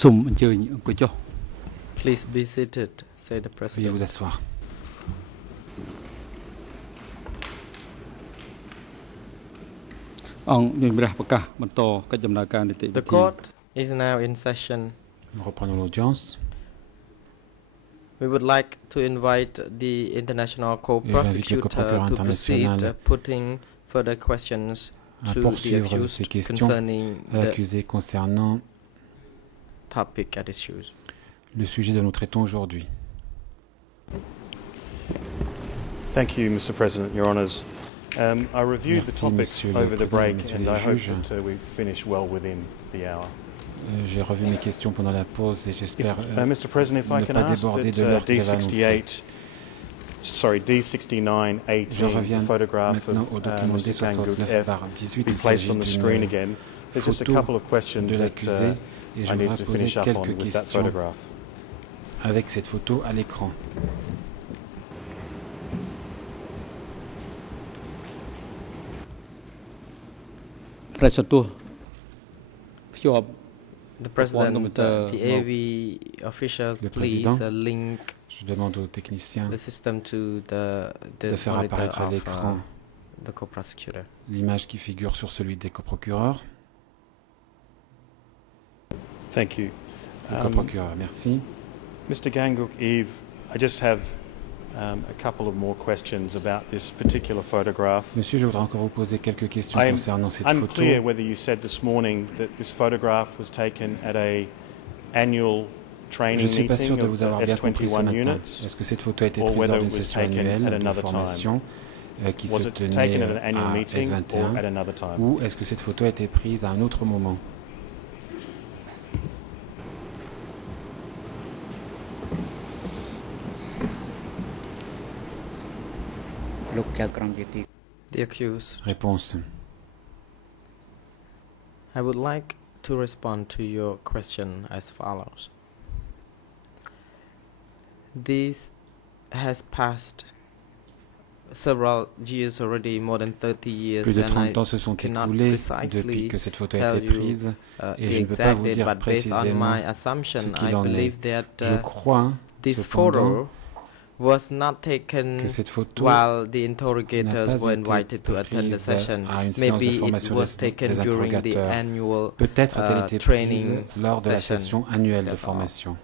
សូមអញ្ជើញអង្គុយចុះ Please be seated, say the Veuillez President. vous asseoir. អង្គជំរះប្រកាសបន្តកិច្ចដំណើរការនីតិវិធី The court is now in session. Nous reprenons l'audience. We would like to invite the international co-prosecutor to proceed putting further questions to the accused concerning l'accusé concernant topic at issues. Le sujet que nous traitons aujourd'hui. Thank you, Mr. President, Your Honours. I reviewed the topics over the break and I hope that we finish well within the hour. J'ai revu mes questions pendant la pause et j'espère Mr. President, if I ne can pas ask déborder de that l'heure que j'avais D68, sorry, D6918, the photograph of Mr. Kanguk F, be placed on the screen again. There's just a couple of questions that I need to finish up on with that photograph. Avec cette photo à l'écran. The President, the AV officials, please link Je demande aux techniciens the system to de faire apparaître à l'écran the co-prosecutor. L'image qui figure sur celui des coprocureurs. Thank you. Le coprocureur, merci. Mr. Ganguk Eve, I just have a couple of more questions about this particular photograph. Monsieur, je voudrais encore vous poser quelques questions concernant cette photo. I'm unclear whether you said this morning that this photograph was taken at an annual training meeting of S21 units, Est-ce que cette photo a été prise lors d'une session annuelle de formation qui se tenait à S21 ou est-ce que cette photo a été prise à un autre moment? The accused. Réponse. I would like to respond to your question as follows. This has passed several years already, more than 30 years, Plus de and 30 ans se sont écoulés depuis que cette photo a été prise et je ne peux pas vous dire précisément ce qu'il en est. Je crois cependant was not taken que cette photo while the interrogators were invited to attend the session. Maybe it was taken during the annual peut-être a-t-elle été prise lors de la session annuelle de formation.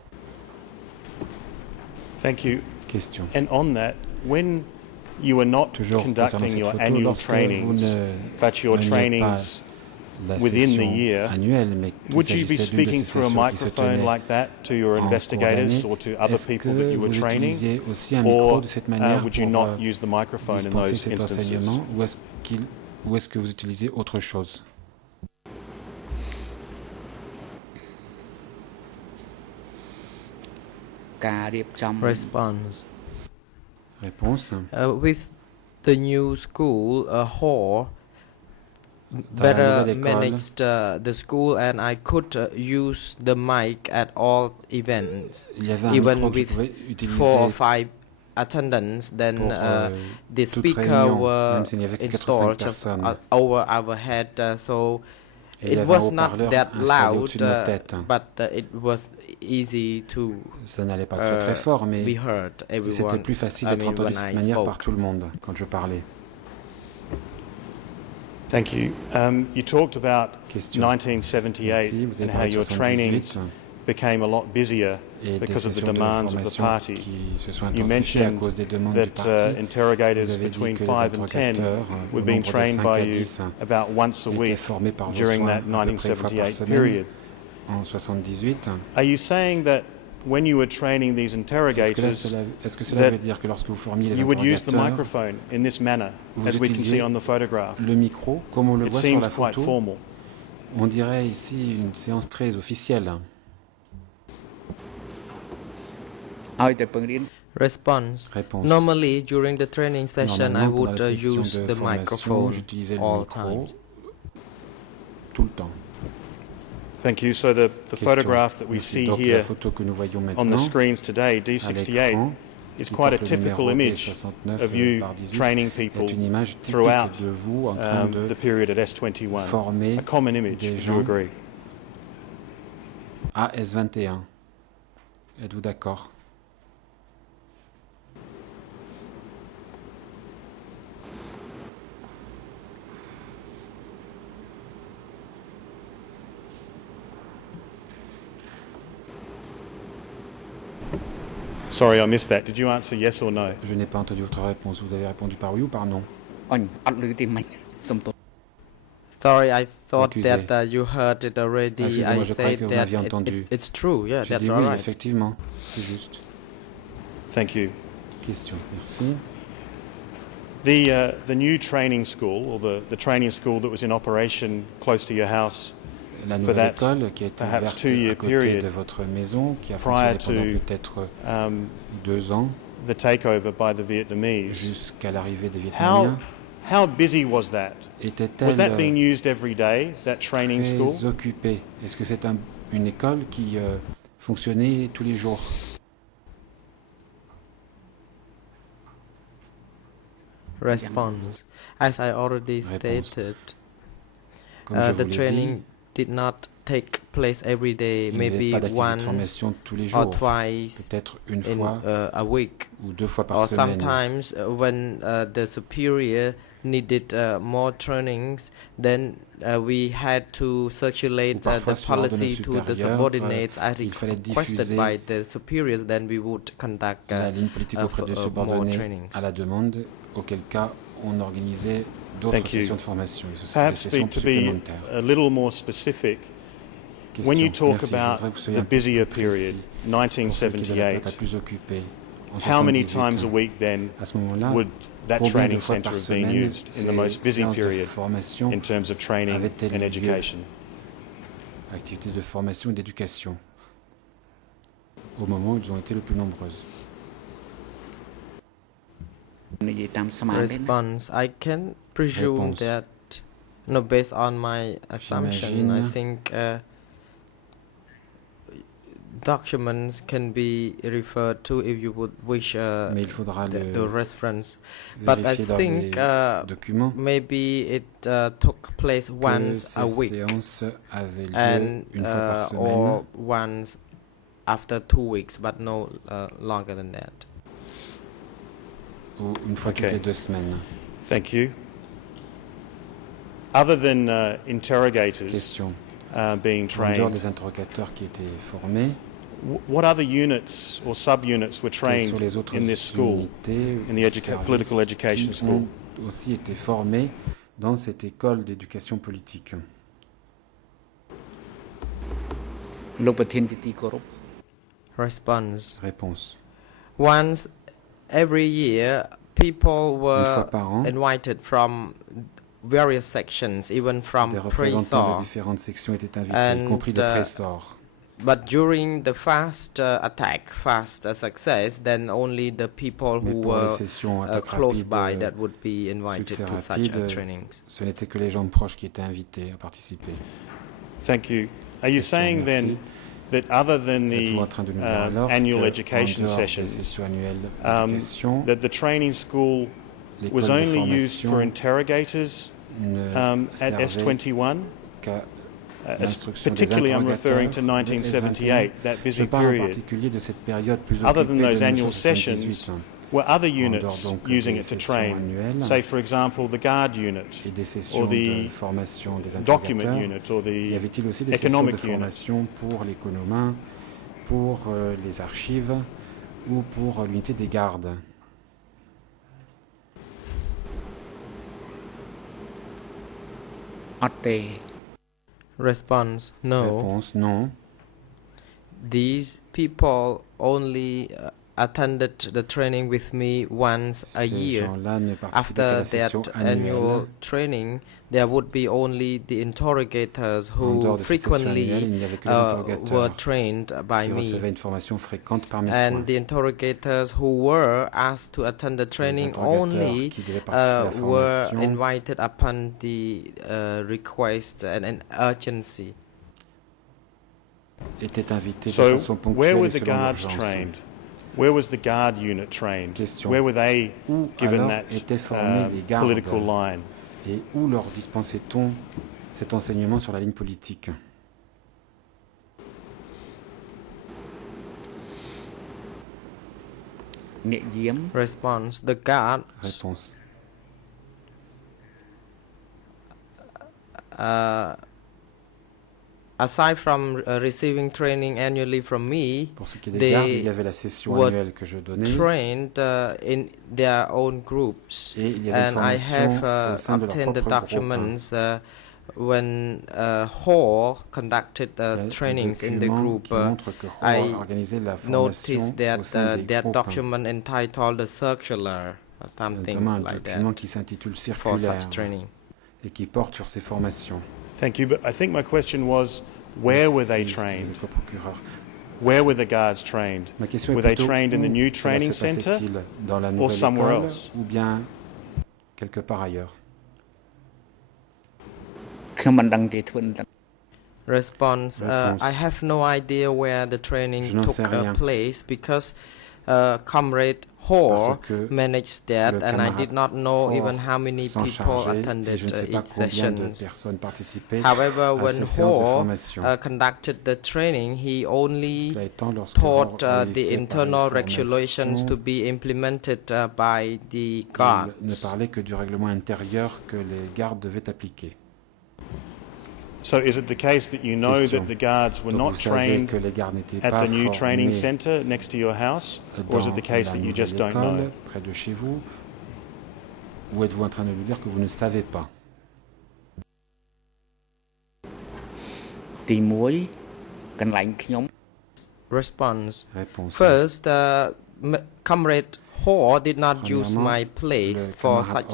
Thank you. Question. And on that, when you were not conducting your annual trainings, but your trainings within the year, would you be speaking through a microphone like that to your investigators or to other people that you were training, or would you not use the microphone in those instances? Ou est-ce que vous utilisez autre chose? Response. Réponse. With the new school, hall better managed the school, and I could use the mic at all events, even with 4 or 5 attendants. Then the speaker were installed just over our head, so it was not that loud, but it was easy to ça n'allait pas très très fort, mais be heard. c'était plus facile d'être entendu de cette manière par tout le monde quand je parlais. Thank you. You talked about 1978 and how your trainings became a lot became because of the demands of the party. You mentioned that interrogators between 5 and 10 were being trained by you about once a week during that 1978 period. Are you saying that when you were training these interrogators, that you would use the microphone in this manner, as we can see on the photograph? Le micro, comme on le It voit sur seems la quite photo, formal. on dirait ici une séance très officielle. Response. Réponse. Normally, during the training session, I Normalement, would pendant la session use de the formation, microphone j'utilisais le all micro times. tout le temps. Thank you. So the photograph that we see Donc, here la photo que nous voyons on maintenant the screens today, D68, is quite a typical image of you training people throughout the period at S21. A common image, would you agree? AS21. Êtes-vous d'accord? Sorry, I missed that. Did you answer yes or no? Je n'ai pas entendu votre réponse. Vous avez répondu par oui ou par non? Sorry, I thought that you heard it already. I said that it's true. Yeah, that's all right. Effectivement, c'est juste. Thank you. Question. Merci. The new training school, or the training school that was in operation close to your house, la nouvelle école qui a été ouverte à côté de votre maison, qui a fonctionné pendant peut-être 2 ans, the takeover by the Vietnamese, jusqu'à l'arrivée des Vietnamiens. How busy was that? Was that being used every day, that training school? Très occupé. Est-ce que c'est une école qui fonctionnait tous les jours? Response. As I already stated, the training did not take place every day, maybe once or twice une fois a week, ou 2 fois par or semaine. sometimes when the superior needed more trainings, then we had to circulate the policy to the subordinates as requested by the superiors, then we would conduct la ligne politique auprès de more trainings. À la demande, auquel cas on organisait d'autres sessions de formation. Perhaps to be a little more specific, when you talk about the busier period, 1978, how many times a week then would that training centre have been used in the most busy period in terms of training and education? Activités de formation et d'éducation au moment où ils ont été le plus nombreuses. Response. I can presume that, based on my assumption, I think documents can be referred to if you would wish the reference. But I think maybe it took place once a week and or once after 2 weeks, but no longer than that. Une fois toutes les 2 semaines. Thank you. Other than interrogators being trained, en dehors des interrogateurs qui étaient formés, what other units or subunits were trained in this school, in the political education school? Ont aussi été formés dans cette école d'éducation politique. Réponse. Once every year, people were invited from various sections, even from des représentants de différentes sections étaient invités, y compris de Pressor. But during the fast success, then only the people who were close by that would be invited to such trainings. Ce n'était que les gens proches qui étaient invités à participer. Thank you. Are you saying then that other than the annual education sessions, that the training school was only used for interrogators at S21? Particularly, I'm referring to 1978, that busy period. Other than those annual sessions, were other units using it to train? Say, for example, the guard unit, or the document unit, or the economic unit? Pour l'économin, pour les archives ou pour l'unité des gardes. Response. No. Réponse non. These people only attended the training with me once a year. After that annual training, there would be only the interrogators who frequently were trained by me. And the interrogators who were asked to attend the training only were invited upon the request and urgency. So where were the guards trained? Where was the guard unit trained? Where were they given that political line? Et où leur dispensait-on cet enseignement sur la ligne politique? Response. The guard. Réponse. Aside from receiving training annually from me, pour ce qui est des gardes, il y avait la session annuelle que je donnais. Trained in their own groups, et il y avait and I have obtained the documents when Hall conducted trainings in the group. I noticed that that document entitled the circular, something like that, qui s'intitule for such training. Et qui porte sur ces formations. Thank you, but I think my question was, where were they trained? Where were the guards trained? Were they trained in the new training center or somewhere else? Ou bien quelque part ailleurs? Response. I have no idea where the training took place because Comrade Hall managed that, and I did not know even how many people attended each session. However, when Hall conducted the training, he only taught the internal regulations to be implemented by the guards. Il ne parlait que du règlement intérieur que les gardes devaient appliquer. So is it the case that you know that the guards were not trained at the new training center next to your house, or is it the case that you just don't know? Près de chez vous, ou êtes-vous en train de nous dire que vous ne savez pas? Response. First, Comrade Hall did not use my place for such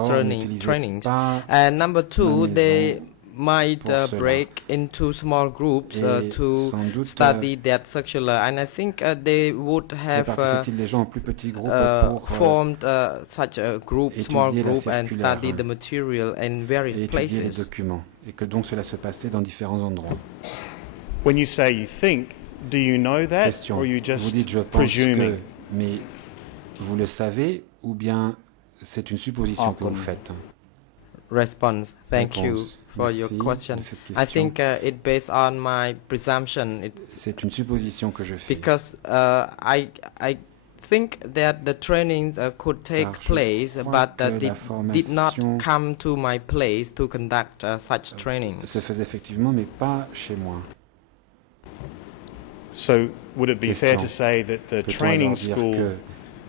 trainings, and number two, they might break into small groups to study that circular, and I think they would have formed such a small group, and study the material in various places. Et que donc cela se passait dans différents endroits. When you say you think, do you know that, or are you just presuming? Mais vous le savez, ou bien c'est une supposition que vous faites? Response. Thank you for your question. I think it's based on my presumption. C'est une supposition que je fais. Because I think that the training could take place, but did not come to my place to conduct such trainings. Se faisait effectivement, mais pas chez moi. So would it be fair to say that the training school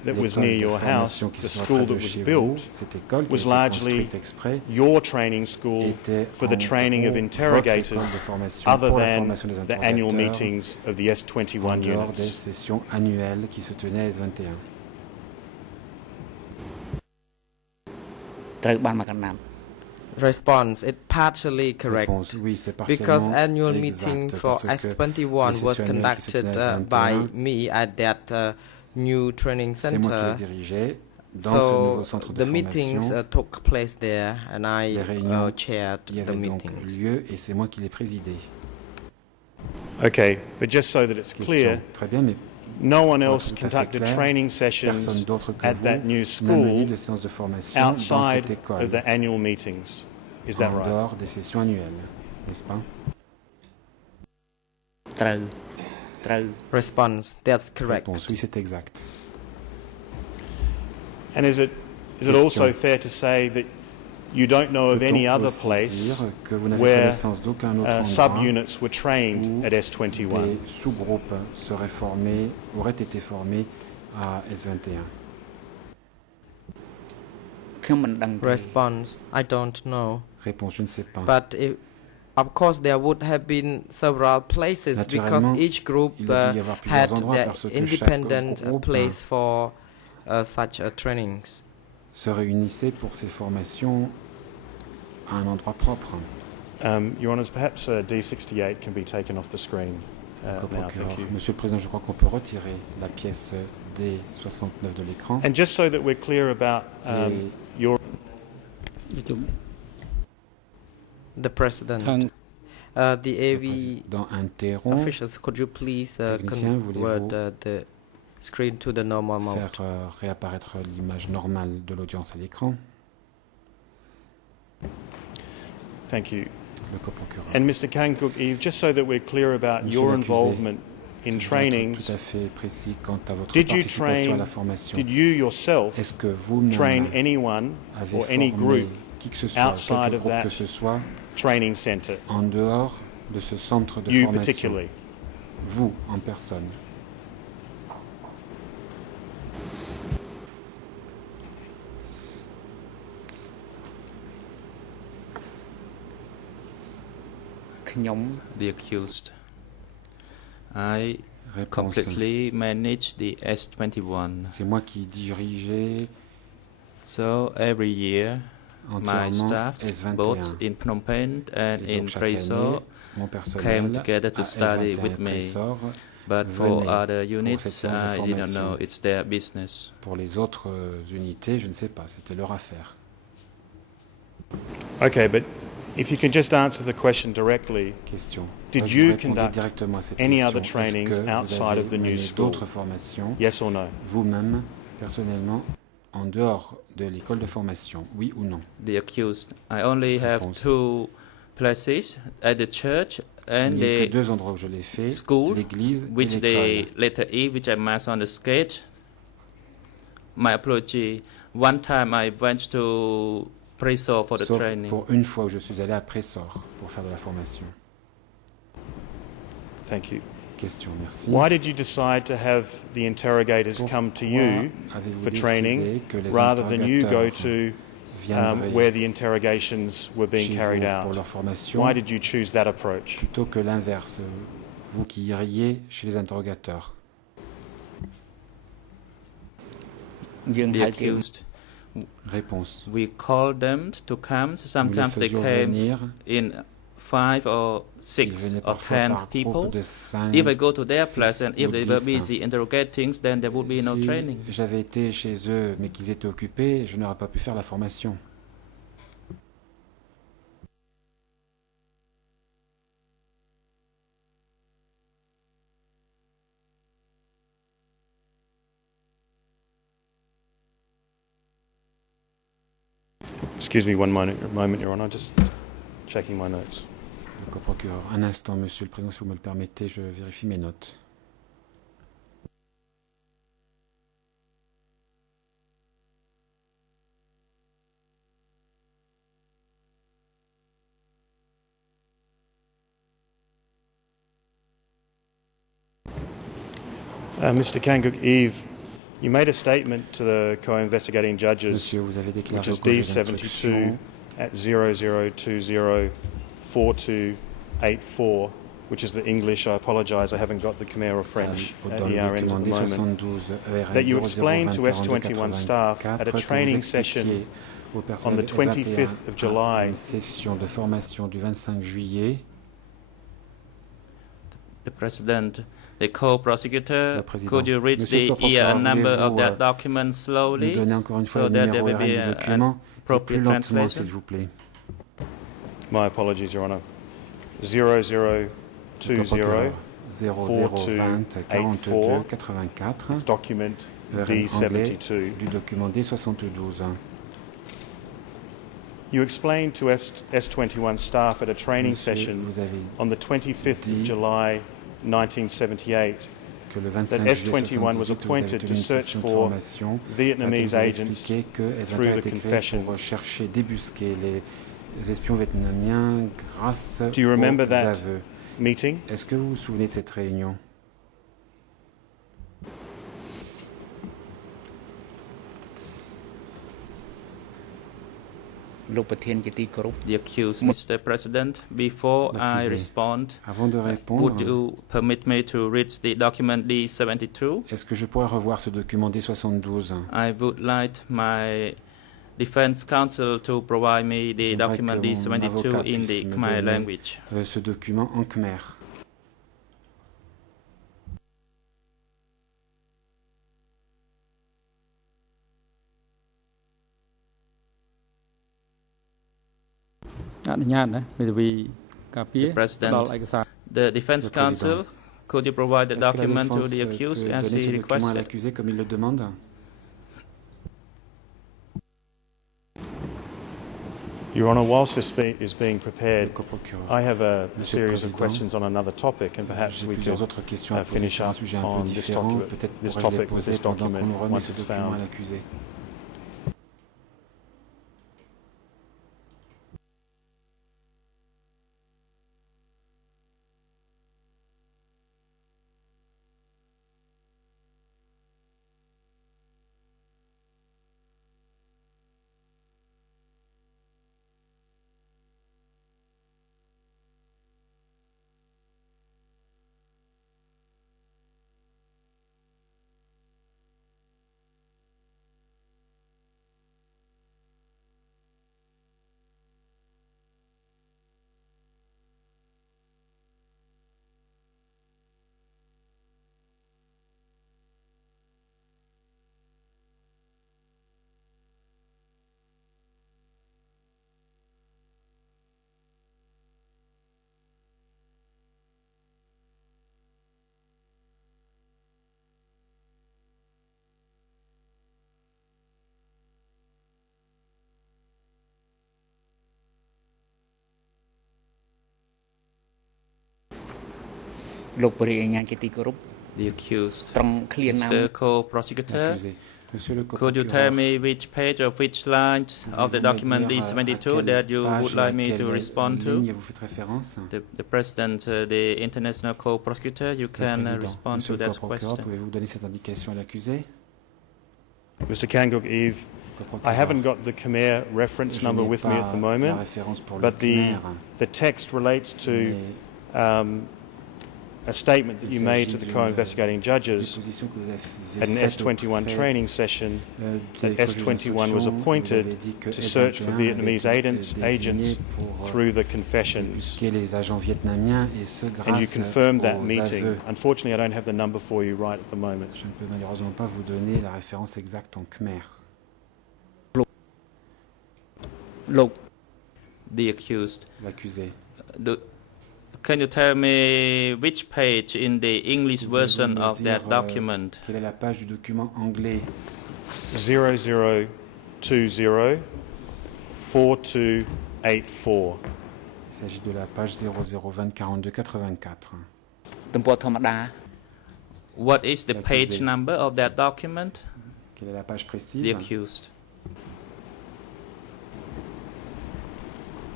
that was near your house, the school that was built, was largely your training school for the training of interrogators, other than the annual meetings of the S21 units? Des sessions annuelles qui se tenaient à S21. Response. It's partially correct. Because annual meeting for S21 was conducted by me at that new training center. So the meetings took place there, and I chaired the meetings. Et c'est moi qui les présidais. Okay, but just so that it's clear, no one else conducted training sessions at that new school outside of the annual meetings. Is that right? En dehors des sessions annuelles, n'est-ce pas? Response. That's correct. Réponse. Oui, c'est exact. And is it also fair to say that you don't know of any other place where subunits were trained at S21? Des sous-groupes auraient été formés à S21. Response. I don't know. Réponse. Je ne sais pas. But of course, there would have been several places because each group had their independent place for such trainings. Se réunissaient pour ces formations à un endroit propre. Your Honours, perhaps D68 can be taken off the screen. Monsieur le Président, je crois qu'on peut retirer la pièce D69 de l'écran. And just so that we're clear about your... The President, the AV officials, could you please convert the screen to the normal mode? Faire réapparaître l'image normale de l'audience à l'écran. Thank you. Le co-procureur. And Mr. Kangkuk, just so that we're clear about your involvement in trainings, tout à fait précis quant à votre did you participation à la train, formation. did you yourself Est-ce que vous-même train anyone avez or any formé group qui que ce soit, outside quelque of groupe that que ce soit, training centre? en dehors de ce centre de You formation? particularly. Vous, en personne. The accused. I Réponse. completely managed the S21. C'est moi qui dirigeais So every year, my entièrement staff, both S21. in Phnom Penh and Et in donc chaque année, Preso, mon came personnel together to à study S21 with me. Pressor But for venait other pour cette units, séance de I didn't formation. know. It's their business. Pour les autres unités, je ne sais pas, c'était leur affaire. Okay, but if you can just answer the question directly, Question. did Je you répondais conduct directement à cette any question. other trainings Est-ce que vous outside avez of the new mené school? d'autres formations, Yes or no? vous-même, personnellement, en dehors de l'école de formation, oui ou non? The accused. I only have Réponse. 2 places at the church and Il n'y a que the 2 endroits où je l'ai fait, school, l'église et which l'école. the letter E, which I marked on the sketch. My apology. One time I went to Preso for the Sauf training. pour une fois où je suis allé à Pressor pour faire de la formation. Thank you. Question, merci. Why did you decide to have the interrogators come to you Avez-vous for décidé training que les rather than you go interrogateurs to viendraient where the interrogations were being chez carried vous pour out? leur formation Why did you choose that approach? plutôt que l'inverse, vous qui iriez chez les interrogateurs? The accused. Réponse. We called them to come. Nous les Sometimes they faisions came venir. in 5 or Ils 6 venaient or parfois 10 par people. groupe de 5, If I go to their 6 place and if ou they were 10. busy interrogating, then there would be no Si training. j'avais été chez eux mais qu'ils étaient occupés, je n'aurais pas pu faire la formation. Excuse me one moment, Your Honour, just checking my notes. Le co-procureur. Un instant, Monsieur le Président, si vous me le permettez, je vérifie mes notes. Mr. Kanguk, Eve, you made a statement to the co-investigating judges, Monsieur, vous avez déclaré which is au juge D72 d'instruction at 00204284, which is the English. I apologise, I haven't got the Khmer or French at dans le ERNs document at the moment. D72 ERN That you explained to S21 staff at a training session on the 25th of July. Une session de formation du 25 juillet. The President, the co-prosecutor, Le président. could you read Monsieur le the ER co-procureur, number of voulez-vous, that document Nous slowly donner encore une fois so le that there numéro will be ERN du an document, et plus appropriate lentement, translation? s'il vous plaît. My apologies, Your Honour. 0020 0020 42 84. It's document ERN anglais D72. du document D72. You explained to S21 staff at a training Monsieur, session vous avez on the 25th dit of July 1978 que le that 25 S21 was juillet 78, vous avez appointed tenu to une search session de for formation Vietnamese laquelle agents vous avez expliqué que S21 through a the été créé confessions. pour chercher, débusquer les espions vietnamiens grâce Do you remember aux that aveux. meeting? Est-ce que vous vous souvenez de cette réunion? The accused, Mr. President, before I L'accusé. respond, Avant de would répondre, you permit me to read the document D72? est-ce que je pourrais revoir ce document D72? I would like my defense counsel to provide me the J'aimerais document que mon D72 avocat in puisse the me Khmer donner, language. Ce document en khmer. The President, the defense Le président. counsel, could you provide the Est-ce que la document to défense the accused peut as donner he ce document à requested? l'accusé comme il le demande? Your Honour, whilst this is being prepared, I have a series of questions on another topic, and perhaps we could finish up on this topic with this document once it's found. The accused, Mr. Co-Prosecutor, could you tell me which page or which line of the document D72 that you would like me to respond to? The President, the International Co-Prosecutor, you can respond to that question. Mr. Kanguk-Eve, I haven't got the Khmer reference number with me at the moment, but the text relates to a statement that you made to the co-investigating judges at an S21 training session that S21 was appointed to search for Vietnamese agents through the confessions. And you confirmed that meeting. Unfortunately, I don't have the number for you right at the moment. Je ne peux malheureusement pas vous donner la référence exacte en khmer. The accused. L'accusé. Can you tell me which page in the English version of that document? Quelle est la page du document anglais? 0020 4284. Il s'agit de la page 0020 42 84. What is the page number of that document? Quelle est la page précise? The accused.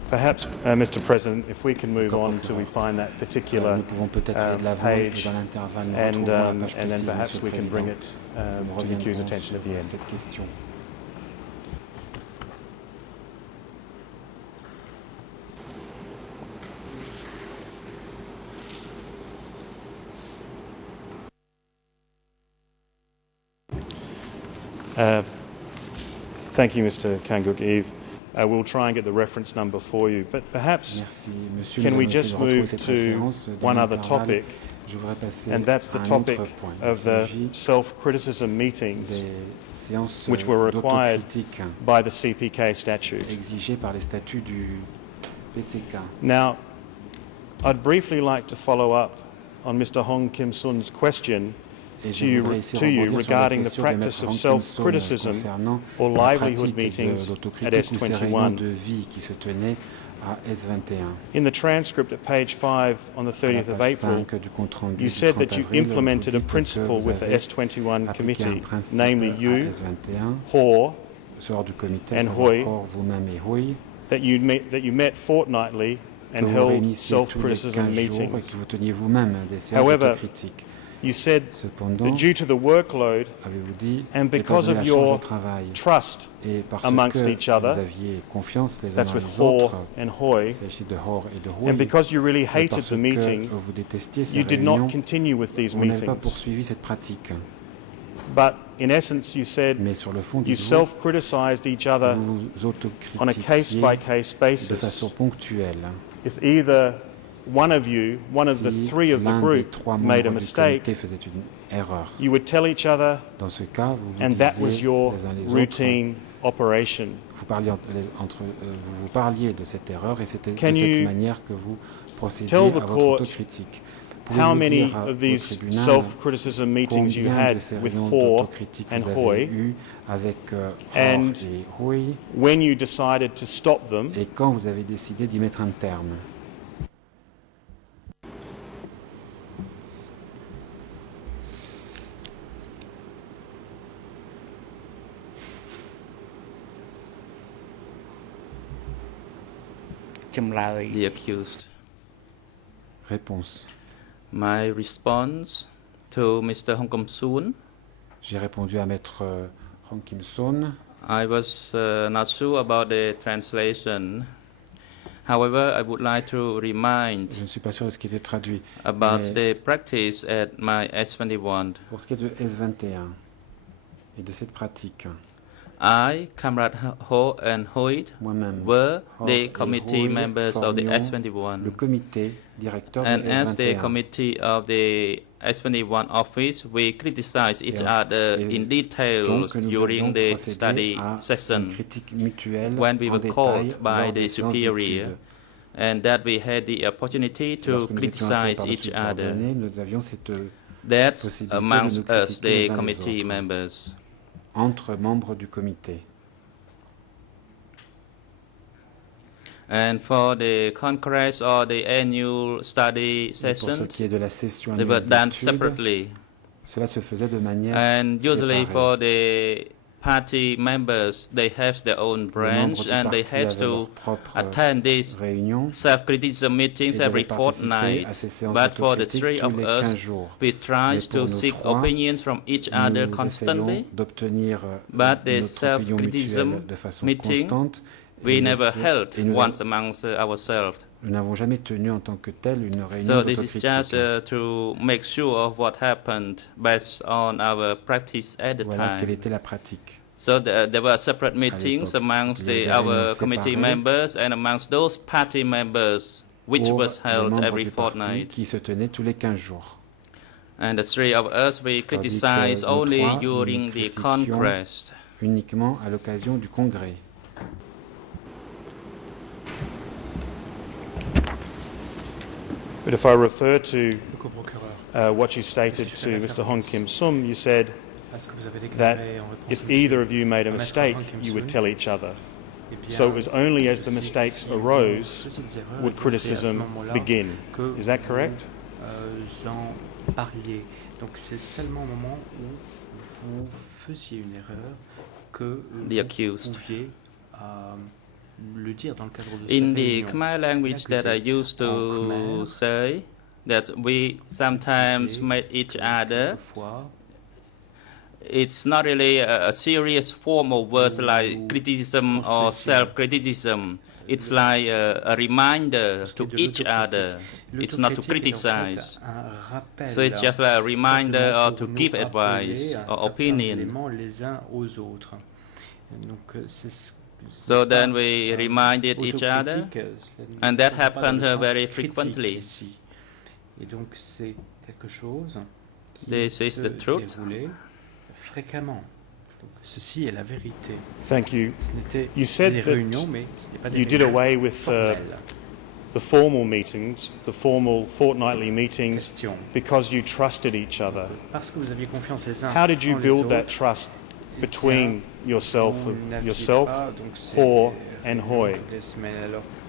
Perhaps, Mr. President, if we can move on till we find that particular page, and then perhaps we can bring it to the accused's attention at the end. Thank you, Mr. Kanguk-Eve. We'll try and get the reference number for you, but perhaps can we just move to one other topic, and that's the topic of the self-criticism meetings which were required by the CPK statute. Now, I'd briefly like to follow up on Mr. Hong Kim Sun's question to you regarding the practice of self-criticism or livelihood meetings at S21. In the transcript at page 5 on the 30th of April, you said that you implemented a principle with the S21 committee, namely you, Ho, and Hoi, that you met fortnightly and held self-criticism meetings. However, you said that due to the workload and because of your trust amongst each other, that's with Ho and Hoi, and because you really hated the meeting, you did not continue with these meetings. But in essence, you said you self-criticized each other on a case-by-case basis. If either one of the three of the group made a mistake, you would tell each other, and that was your routine operation. Can you tell the court how many of these self-criticism meetings you had with Ho and Hoi, and when you decided to stop them, et quand vous avez décidé d'y mettre un terme. The accused. Réponse. My response to Mr. Hong Kim-soon. J'ai répondu à Maître Hong Kim-soon. I was not sure about the translation. However, I would like to remind Je ne suis pas sûr de ce qui était traduit. About the practice at my S21. Pour ce qui est de S21 et de cette pratique. I, Comrade Ho and Hoyt were the committee members of the S21. Le comité directeur and de S21. As the committee of the S21 office, we criticized each other in detail during the study session when we were called by the superior, and that we had the opportunity to criticize each other. That's amongst us, the committee members. Entre membres du comité. And for the congress or the annual study session, they were done separately. Cela se faisait de manière and usually séparée. For the party members, they have their own branch and they had to attend these self-criticism meetings every fortnight. But for the three of us, we tried to seek opinions from each other constantly. But the self-criticism meeting, we never held once amongst ourselves. Nous n'avons jamais tenu en tant que tel une réunion So this is just to make sure of what happened based on our practice at the voilà time. Quelle était la pratique. So there were separate meetings amongst our committee members and amongst those party members, which was held every fortnight. Qui se tenait tous les 15 jours. And the three of us, we criticized only during the congress. Uniquement à l'occasion du congrès. But if I refer to what you stated to Mr. Hong Kim-soon, you said that if either of you made a mistake, you would tell each other. So it was only as the mistakes arose would criticism begin. Is that correct? Donc c'est seulement au moment où vous faisiez une erreur que the accused. Le dire dans le cadre de In the Khmer language that I used to say that we sometimes met each other, it's not really a serious form of words like criticism or self-criticism. It's like a reminder to each other. It's not to criticize. So it's just like a reminder or to give advice or opinion. So then we reminded each other, and that happened very frequently. This is the truth. Ceci est la vérité. Thank you. You said that you did away with the formal meetings, the formal fortnightly meetings, because you trusted each other. How did you build that trust between yourself, Ho and Hoi?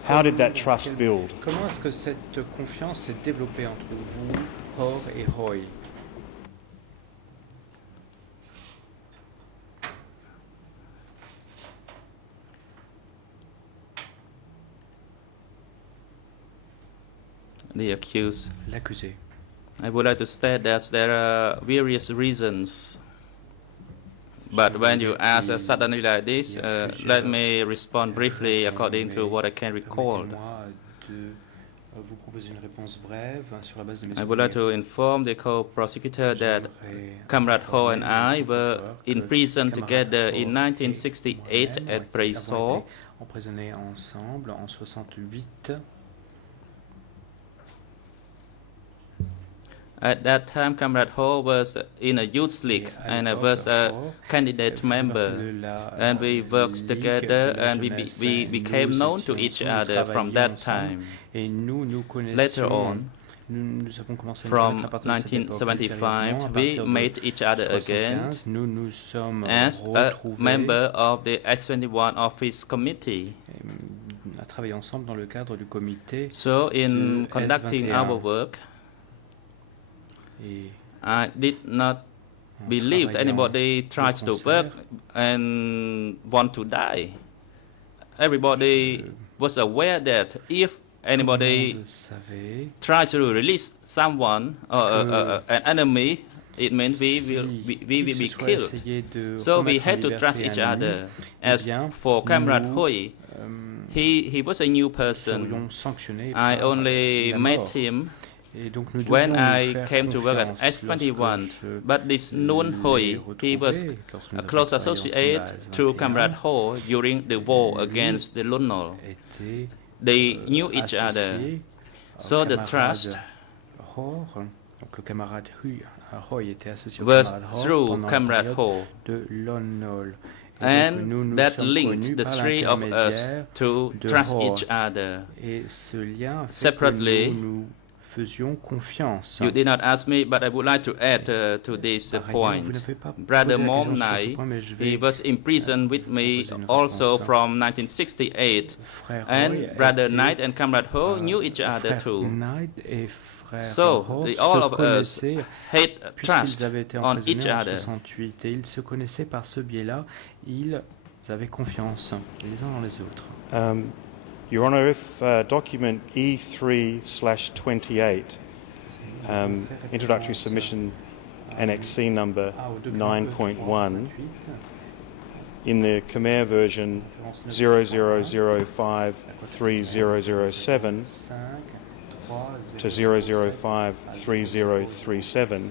How did that trust build? Comment est-ce que cette confiance s'est développée entre vous, Hor et Hoi? The accused. L'accusé. I would like to state that there are various reasons. But when you ask suddenly like this, let me respond briefly according to what I can recall. I would like to inform the co-prosecutor that Comrade Ho and I were in prison together in 1968 at Preso. Emprisonnés ensemble en 68. At that time, Comrade Ho was in a youth league and I was a candidate member. And we worked together and we became known to each other from that time. Later on, Nous avons commencé from 1975, we met each other again nous sommes as a member of the S21 Office Committee. On a travaillé ensemble dans le cadre du comité. So in conducting our work, I did not believe that anybody tries to work and want to die. Everybody was aware that if anybody tries to release someone or an enemy, it means we will be killed. So we had to trust each other. As for Comrade Hoi, he was a new person. I only met him when I came to work at S21, but this Noon Hoi, he was a close associate to Comrade Ho during the war against the Lon Nol. They knew each other, so the trust was through Comrade Ho. And that linked the three of us to trust each other. Separately, you did not ask me, but I would like to add to this point. Brother Mom Nai, he was imprisoned with me also from 1968. And Brother Knight and Comrade Ho knew each other too. So all of us had trust on each other. Et ils se connaissaient par ce biais-là. Ils avaient confiance les uns dans les autres. Your Honour, if document E3/28, introductory submission annex C number 9.1, in the Khmer version 00053007 to 00053037,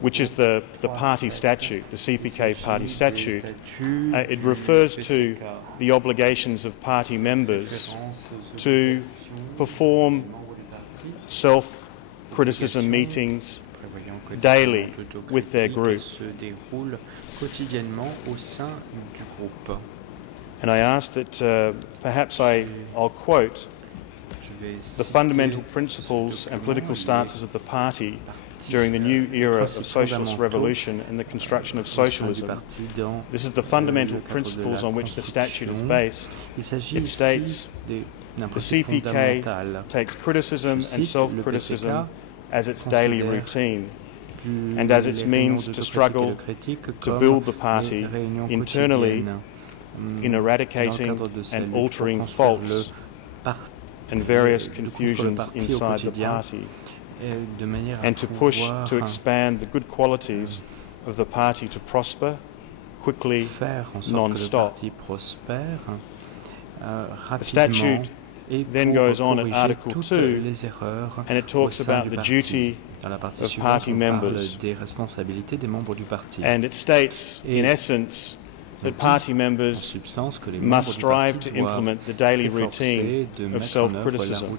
which is the party statute, the CPK party statute, it refers to the obligations of party members to perform self-criticism meetings daily with their group. And I ask that perhaps I'll quote the fundamental principles and political stances of the party during the new era of socialist revolution and the construction of socialism. This is the fundamental principles on which the statute is based. It states, the CPK takes criticism and self-criticism as its daily routine and as its means to struggle to build the party internally in eradicating and altering faults and various confusions inside the party, and to push to expand the good qualities of the party to prosper quickly, non-stop. The statute then goes on at Article 2 and it talks about the duty of party members, and it states in essence that party members must strive to implement the daily routine of self-criticism.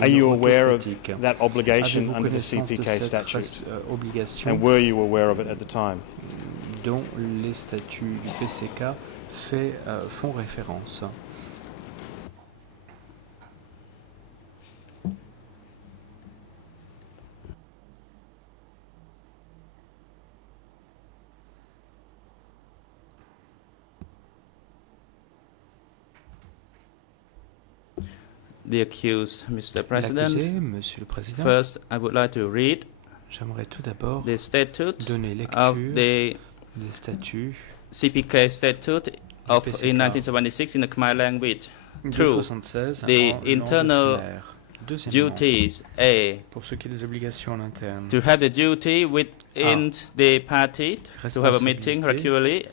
Are you aware of that obligation under the CPK statute? And were you aware of it at the time? Dont les statuts du PCK font référence. The accused, Mr. President. Monsieur le Président. First, I would like to read J'aimerais tout d'abord the statute donner lecture of the statuts CPK statute of in 1976 in the Khmer language through the internal duties. Pour ce qui est des obligations en interne, to have the duty within the party to have a meeting regularly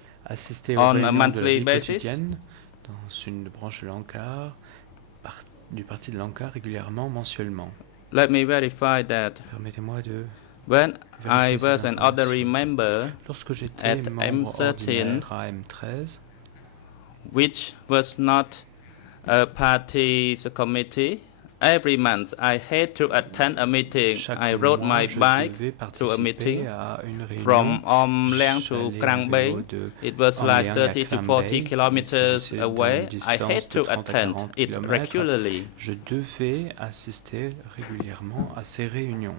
on a monthly basis. Dans une branche de l'ANCAR, du parti de l'ANCAR régulièrement, mensuellement. Let me verify that. Permettez-moi de when I was an ordinary member at M13, M13, which was not a party's committee, every month I had to attend a meeting. I rode my bike to a meeting from Omlang to Krang Bay. It was like 30 to 40 kilometers away. I had to attend it regularly. Je devais assister régulièrement à ces réunions.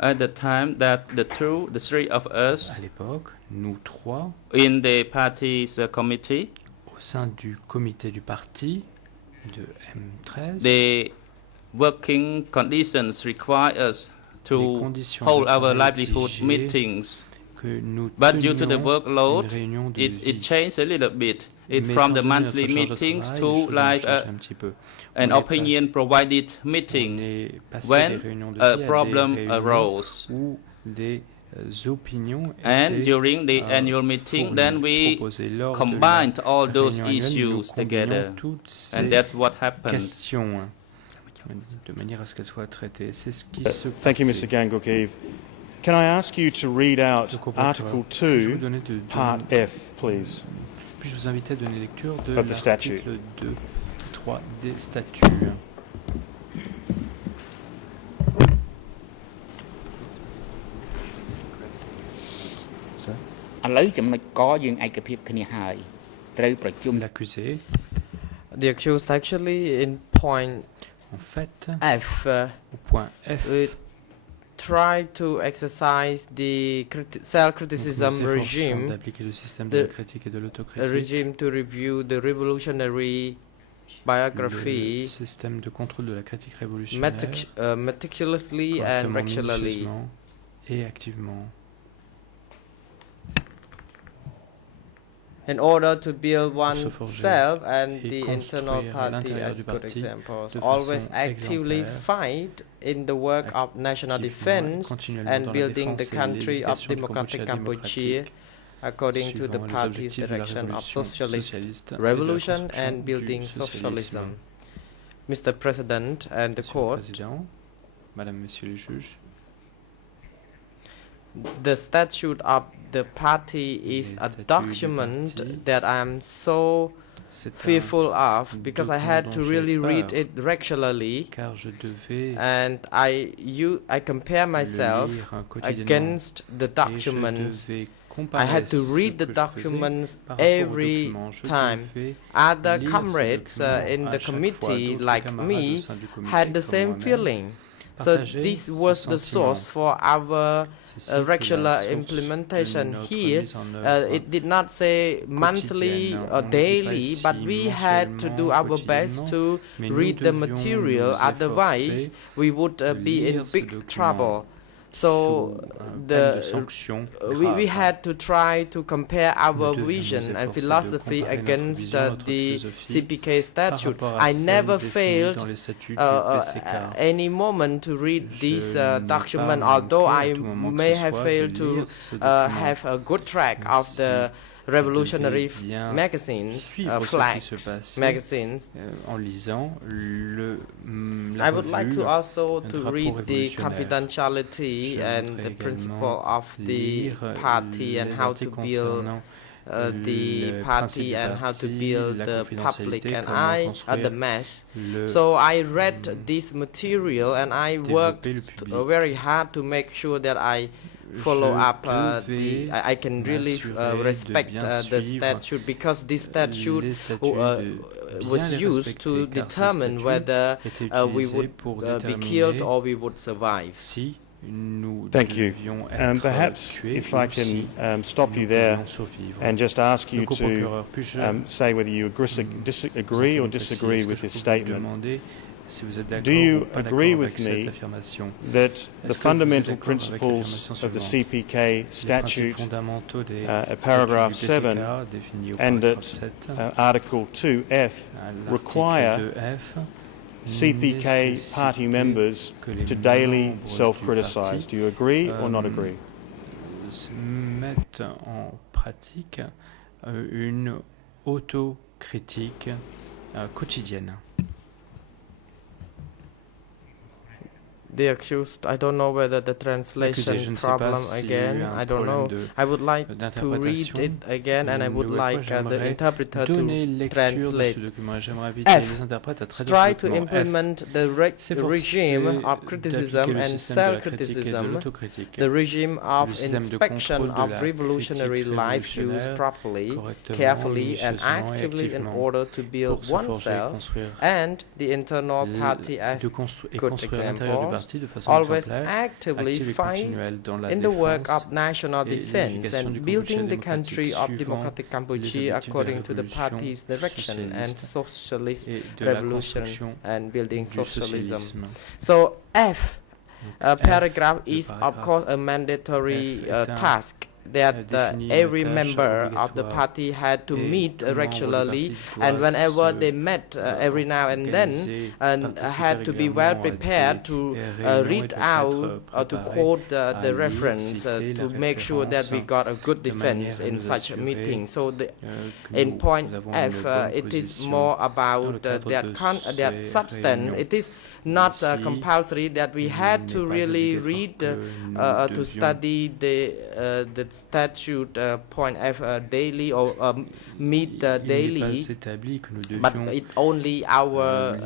At the time that the three of us, à l'époque, nous trois, in the party's committee, au sein du comité du parti de M13, the working conditions require us to hold our livelihood meetings. But due to the workload, it changed a little bit. From the monthly meetings to like an opinion-provided meeting when a problem arose. And during the annual meeting, then we combined all those issues together. And that's what happened. Thank you, Mr. Gangook. Can I ask you to read out Article 2, Part F, please? Puis-je vous inviter à donner lecture de l'article 2, 3 des statuts. L'accusé. The accused actually in point en fait, F, au point F, try to exercise the self-criticism regime, d'appliquer le système de la critique et de l'autocritique, regime to review the revolutionary biography, le système de contrôle de la critique révolutionnaire, meticulously and regularly, et activement. In order to build oneself and the internal party as good examples, always actively fight in the work of national defense and building the country of democratic Cambodia according to the party's direction of socialist revolution and building socialism. Mr. President and the court, Madame, Monsieur les juges, the statute of the party is a document that I am so fearful of because I had to really read it regularly, and I compare myself against the documents. I had to read the documents every time. Other comrades in the committee, like me, had the same feeling. So this was the source for our regular implementation here. It did not say monthly or daily, but we had to do our best to read the material, otherwise we would be in big trouble. So we had to try to compare our vision and philosophy against the CPK statute. I never failed any moment to read this document, although I may have failed to have a good track of the revolutionary magazines, flags magazines. I would like to also to read the confidentiality and the principle of the party and how to build the party and how to build the public and the mass. So I read this material and I worked very hard to make sure that I follow up I can really respect the statute, because this statute was used to determine whether we would be killed or we would survive. Thank you. Perhaps if I can stop you there and just ask you to say whether you agree or disagree with this statement. Do you agree with me that the fundamental principles of the CPK statute, paragraph 7, and that Article 2F require CPK party members to daily self-criticize? Do you agree or not agree? Mettre en pratique une autocritique quotidienne. The accused, I don't know whether the translation problem again, I don't know. I would like to read it again and I would like the interpreter to translate. F. Try to implement the regime of criticism and self-criticism, the regime of inspection of revolutionary life used properly, carefully and actively in order to build oneself and the internal party as good example. Always actively fight in the work of national defense and building the country of democratic Cambodia according to the party's direction and socialist revolution and building socialism. So F paragraph is of course a mandatory task that every member of the party had to meet regularly, and whenever they met every now and then, and had to be well prepared to read out or to quote the reference to make sure that we got a good defense in such a meeting. So in point F, it is more about that substance. It is not compulsory that we had to really read to study the statute point F daily or meet daily, but it's only our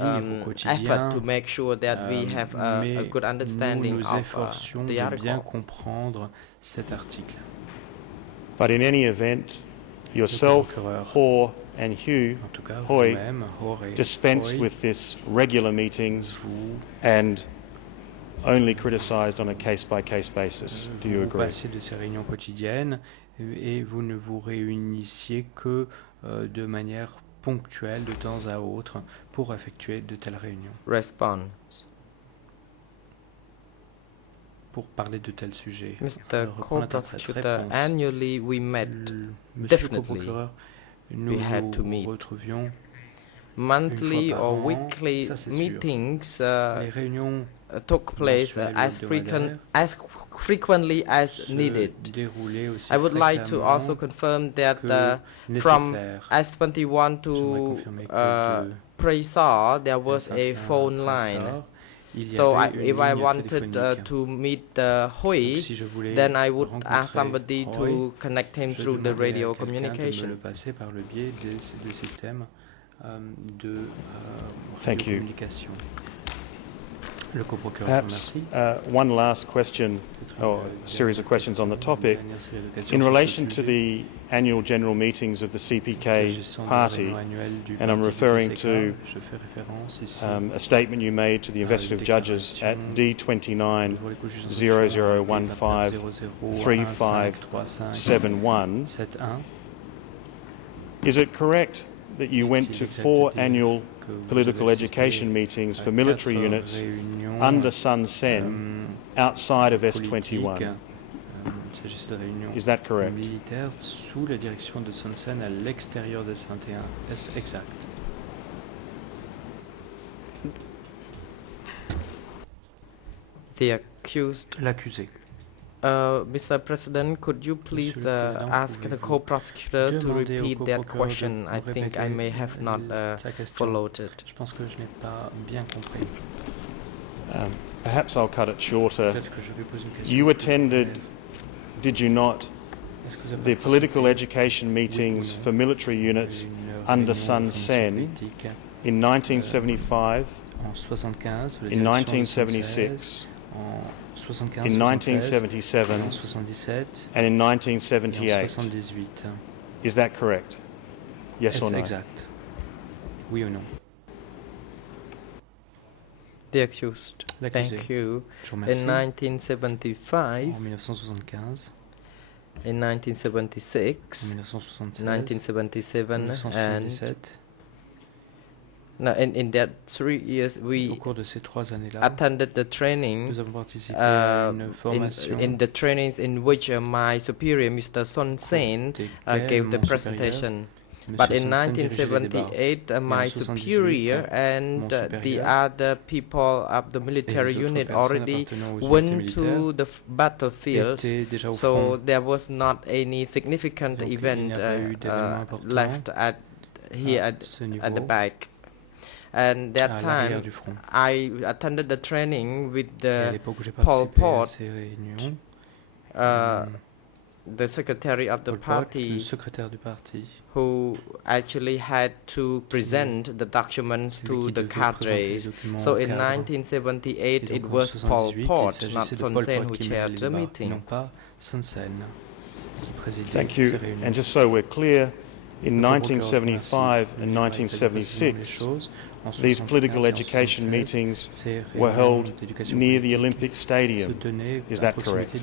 effort to make sure that we have a good understanding of the article. But in any event, yourself, Ho and Hoi dispense with this regular meetings and only criticized on a case-by-case basis. Do you agree? Vous passez de ces réunions quotidiennes et vous ne vous réunissiez que de manière ponctuelle de temps à autre pour effectuer de telles réunions. Response. Pour parler de tels sujets. Mr. Co-Prosecutor, annually we met. Definitely. We had to meet. Monthly or weekly meetings took place as frequently as needed. I would like to also confirm that from S21 to Presar there was a phone line. So if I wanted to meet Hui, then I would ask somebody to connect him through the radio communication. Thank you. Perhaps one last question, or a series of questions on the topic. In relation to the annual general meetings of the CPK party, and I'm referring to a statement you made to the investigative judges at D29 00153571. Is it correct that you went to 4 annual political education meetings for military units under Sun Sen outside of S21? Is that correct? Militaire sous la direction de Sun Sen à l'extérieur de S21. Est-ce exact? The accused. L'accusé. Mr. President, could you please ask the co-prosecutor to repeat that question? I think I may have not followed it. Je pense que je n'ai pas bien compris. Perhaps I'll cut it shorter. You attended, did you not, the political education meetings for military units under Sun Sen in 1975, in 1976, in 1977, and in 1978. Is that correct? Yes or no? Exact. Oui ou non? The accused. Thank you. In 1975, in 1976, 1977, and in that 3 years we attended the training in the trainings in which my superior, Mr. Son Sen, gave the presentation. But in 1978, my superior and the other people of the military unit already went to the battlefield, so there was not any significant event left at the back. And that time, I attended the training with the Pol Pot, the secretary of the party, who actually had to present the documents to the cadres. So in 1978, it was Pol Pot, not Son Sen, who chaired the meeting. Thank you. And just so we're clear, in 1975 and 1976, these political education meetings were held near the Olympic Stadium. Is that correct?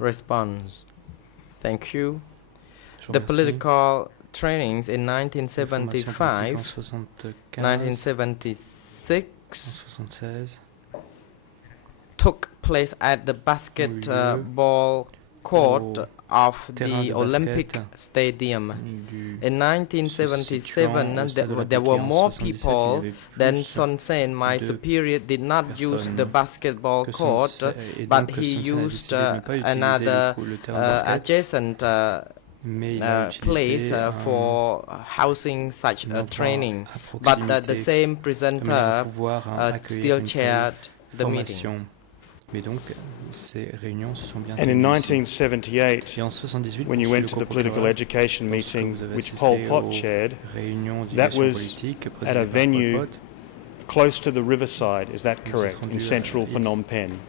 Response. Thank you. The political trainings in 1975, 1976 took place at the basketball court of the Olympic Stadium. In 1977, there were more people than Son Sen. My superior did not use the basketball court, but he used another adjacent place for housing such a training. But the same presenter still chaired the meeting. And in 1978, when you went to the political education meeting which Pol Pot chaired, that was at a venue close to the riverside, is that correct, in central Phnom Penh?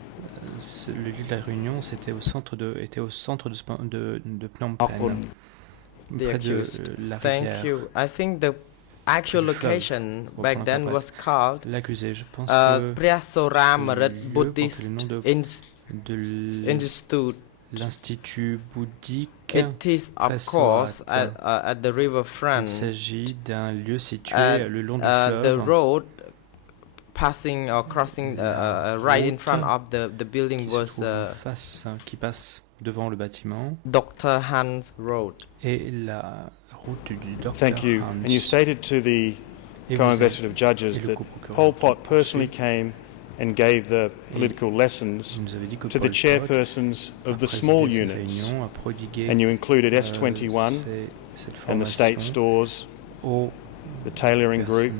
Le lieu de la réunion était au centre de Phnom Penh, près de la rivière. Thank you. I think the actual location back then was called Priasoramarit Buddhist Institute. L'Institut bouddhique. It is, of course, at the riverfront. Il s'agit d'un lieu situé le long du fleuve. The road passing or crossing right in front of the building was qui passe devant le bâtiment. Dr. Han's Road. Et la route du Dr. Thank you. Hans. And you stated to the co-investigative judges that Pol Pot personally came and gave the political lessons to the chairpersons of the small units, and you included S21 and the state stores, the tailoring group,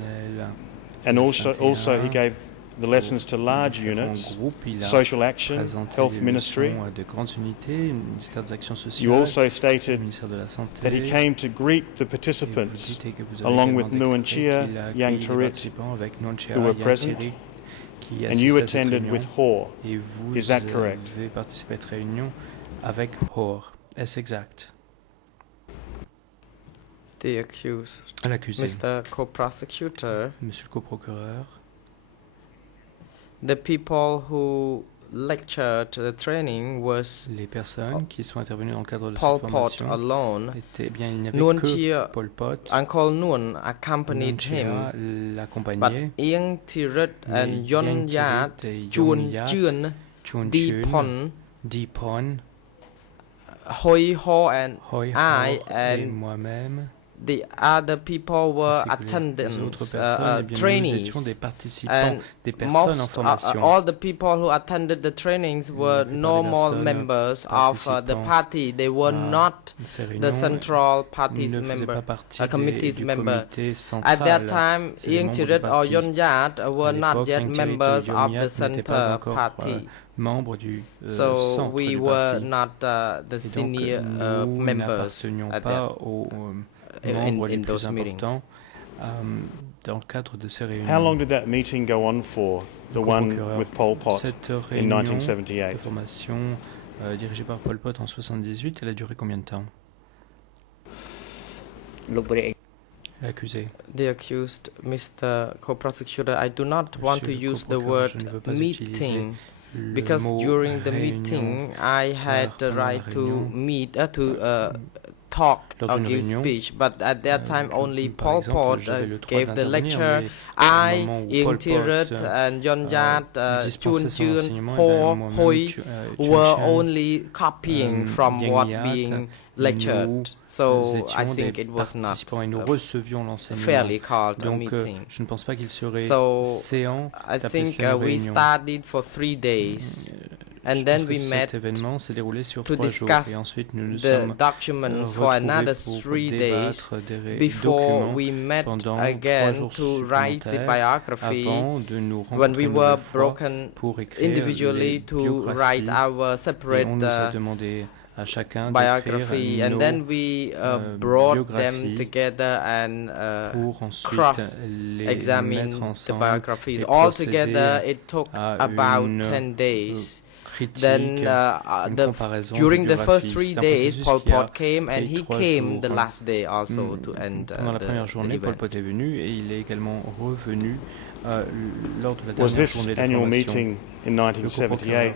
and also he gave the lessons to large units, social action, health ministry. You also stated that he came to greet the participants along with Nguyen Chia, Yang Tarit, who were present, and you attended with Hor. Is that correct? Est-ce exact? The accused, Mr. Co-Prosecutor, Monsieur le co-procureur, the people who lectured the training was les personnes qui sont intervenues dans le cadre de Pol cette Pot formation alone. Il n'y avait Nguyen que Chia, Pol Pot. Uncle Nguyen accompanied him, but Yang Tarit and Yon Yat, Chuan Chuen, Dipon, Hoi Ho and I, and moi-même. The other people were attendants, trainees, and all the people who attended the trainings were normal members of the party. They were not the central party's committee's member. At that time, Yang Tarit or Yon Yat were not yet members of the center party. So we were not the senior members at that. In those meetings. Dans le cadre de ces réunions. How long did that meeting go on for, the one with Pol Pot in 1978? Cette formation dirigée par Pol Pot en 1978, elle a duré combien de temps? L'accusé. The accused, Mr. Co-Prosecutor, I do not want to use the word meeting because during the meeting I had the right to meet, talk or give speech, but at that time only Pol Pot gave the lecture. I, Yang Tarit and Yon Yat, Chun Chuen, Ho, Hoi were only copying from what being lectured. So I think it was not fairly called a meeting. So I think we studied for 3 days. And then we met to discuss the documents for another 3 days before we met again to write the biography when we were broken individually to write our separate biography, and then we brought them together and cross-examined the biographies. Altogether, it took about 10 days. Then during the first 3 days, Pol Pot came, and he came the last day also to end Pendant la première journée, Pol Pot est venu et il est également revenu lors de la Was dernière this journée de annual formation. meeting in 1978,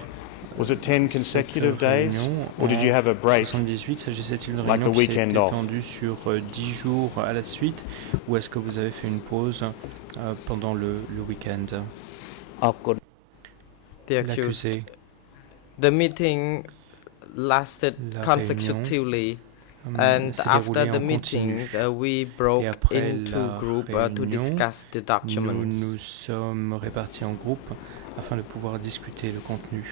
was it 10 consecutive days, or did you have a break, 78, s'agissait-il d'une like the réunion qui s'est weekend off? étendue sur 10 jours à la suite, ou est-ce que vous avez fait une pause pendant le week-end? L'accusé. The meeting lasted consecutively, and after the meeting, we broke into group to discuss the documents. Nous nous sommes répartis en groupe afin de pouvoir discuter le contenu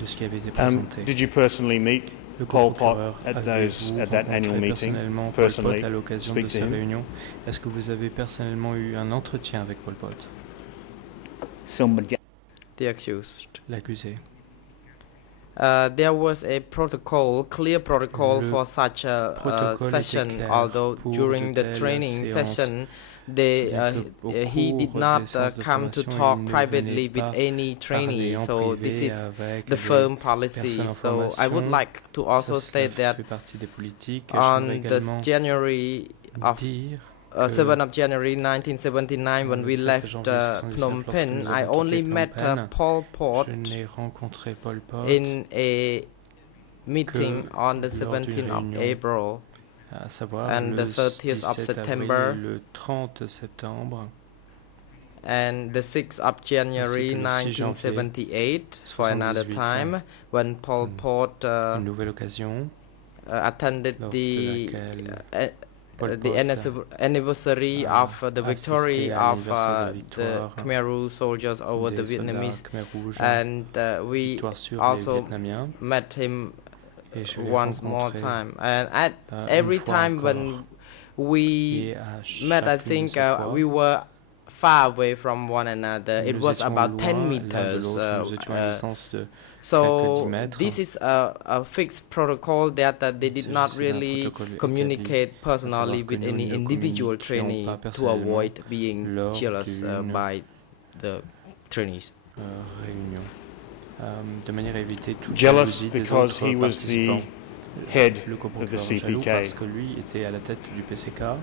de ce qui avait été présenté. Did you personally meet Le Pol Pot at avez-vous that annual rencontré meeting? personnellement Pol Personally Pot à l'occasion speak de to ces him? réunions? Est-ce que vous avez personnellement eu un entretien avec Pol Pot? The accused. L'accusé. There was a clear protocol for such a session, although during the training session, he did not come to talk privately with any trainee, so this is the firm policy. So I would like to also state that on the January of 7th of January 1979, when we left Phnom Penh, I only met Pol Pot in a meeting on the 17th of April and the 30th of September and the 6th of January 1978 for another time when Pol Pot attended the anniversary of the victory of the Khmer Rouge soldiers over the Vietnamese, and we also met him once more time. And at every time when we met, I think we were far away from one another. It was about 10 meters. So this is a fixed protocol that they did not really communicate personally with any individual trainee to avoid being jealous by the trainees. Jealous because he was the head of the CPK. Parce que lui était à la tête du PCK.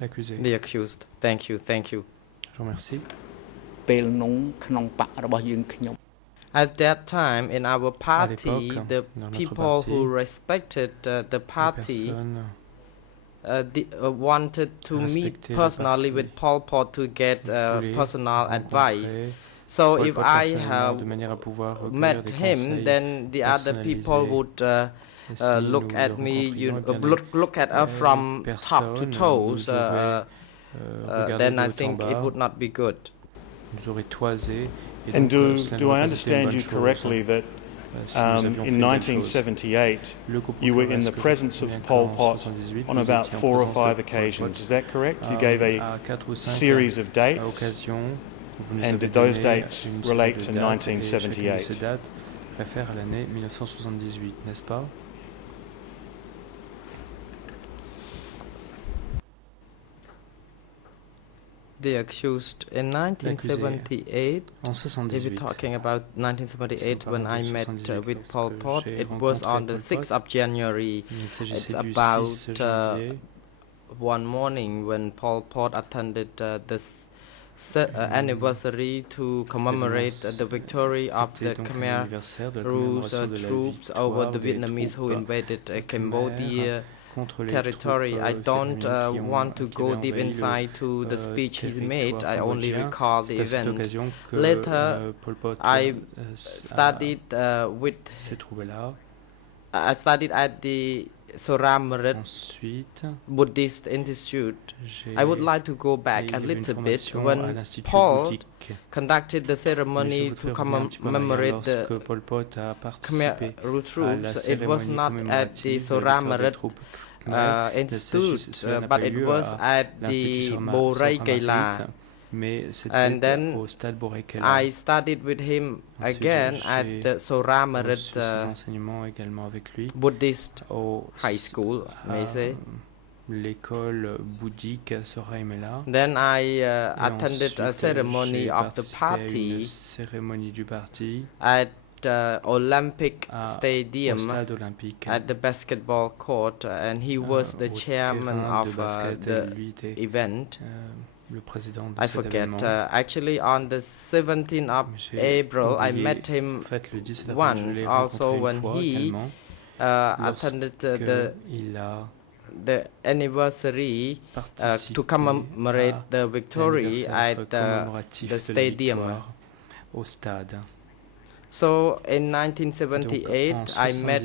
L'accusé. The accused. Thank you. Je vous remercie. At that time, in our party, the people who respected the party wanted to meet personally with Pol Pot to get personal advice. So if I have met him, then the other people would look at me, look at us from top to toes. Then I think it would not be good. And do I understand you correctly that in 1978 you were in the presence of Pol Pot on about 4 or 5 occasions? Is that correct? You gave a series of dates, and did those dates relate to 1978? Réfère à l'année 1978, n'est-ce pas? The accused in 1978, if we're talking about 1978 when I met with Pol Pot, it was on the 6th of January. It's about one morning when Pol Pot attended this anniversary to commemorate the victory of the Khmer Rouge troops over the Vietnamese who invaded Cambodia territory. I don't want to go deep inside to the speech he made. I only recall the event. Later, I studied at the Soramrit Buddhist Institute. I would like to go back a little bit when Paul conducted the ceremony to commemorate the Khmer Rouge troops. It was not at the Soramrit Institute, but it was at the Borei Kaila. And then I studied with him again at the Soramrit Buddhist High School, may I say. L'école bouddhique Soraimela. Then I attended a ceremony of the party at Olympic Stadium at the basketball court, and he was the chairman of the event. I forget. Actually, on the 17th of April, I met him once also when he attended the anniversary to commemorate the victory at the stadium. So in 1978, I met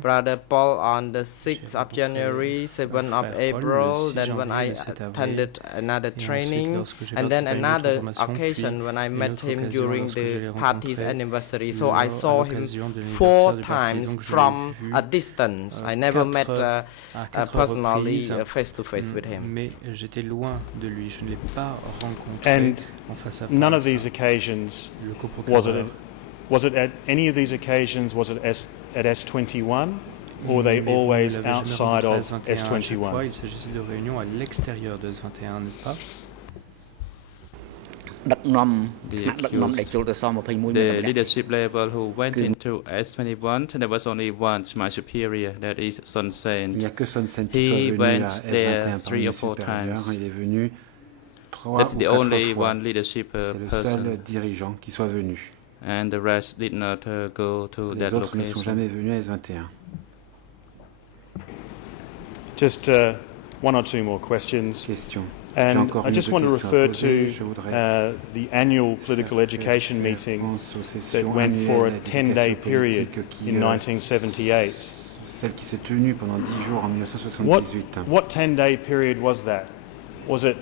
Brother Paul on the 6th of January, 7th of April, then when I attended another training, and then another occasion when I met him during the party's anniversary. So I saw him 4 times from a distance. I never met personally face to face with him. And none of these occasions was it at any of these occasions, was it at S21, or were they always outside of S21? Il s'agissait de réunions à l'extérieur de S21, n'est-ce pas? The leadership level who went into S21, there was only one, my superior, that is Son Sen. He went there 3 or 4 times. That's the only one leadership person. And the rest did not go to that location. Just 1 or 2 more questions. And I just want to refer to the annual political education meeting that went for a 10-day period in 1978. What 10-day period was that? Was it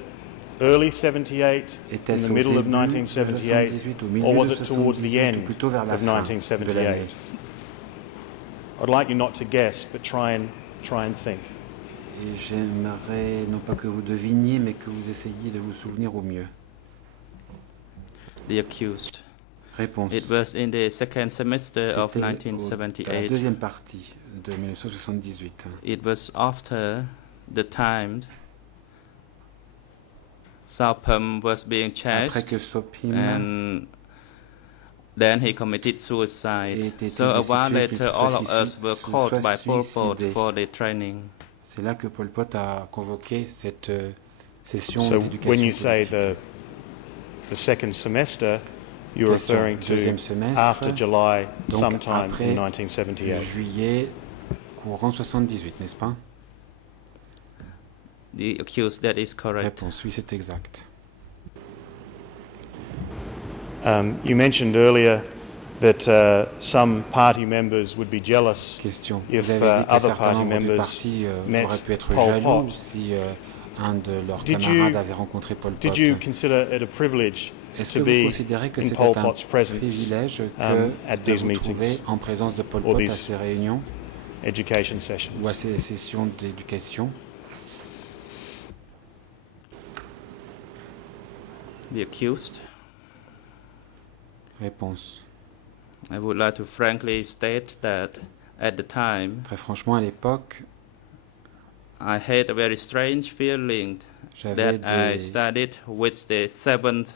early 78, in the middle of 1978, or was it towards the end of 1978? I'd like you not to guess, but try and think. Et j'aimerais non pas que vous deviniez, mais que vous essayiez de vous souvenir au mieux. The accused. Réponse. It was in the second semester of 1978. La deuxième partie de 1978. It was after the time Sopim was being charged, and then he committed suicide. So a while later, all of us were called by Pol Pot for the training. C'est là que Pol Pot a convoqué cette session d'éducation politique. So when you say the second semester, you're referring to after July, sometime in 1978. Juillet, courant 78, n'est-ce pas? The accused, that is correct. Réponse, oui, c'est exact. You mentioned earlier that some party members would be jealous if other party members met Pol Pot. Si un de leurs camarades avait rencontré Pol Pot. Did you consider it a privilege to be in Pol Pot's presence at these meetings en présence de Pol Pot à ces réunions education sessions ou à ces sessions d'éducation? The accused. Réponse. I would like to frankly state that at the time, très franchement, à l'époque, I had a very strange feeling that I studied with the 7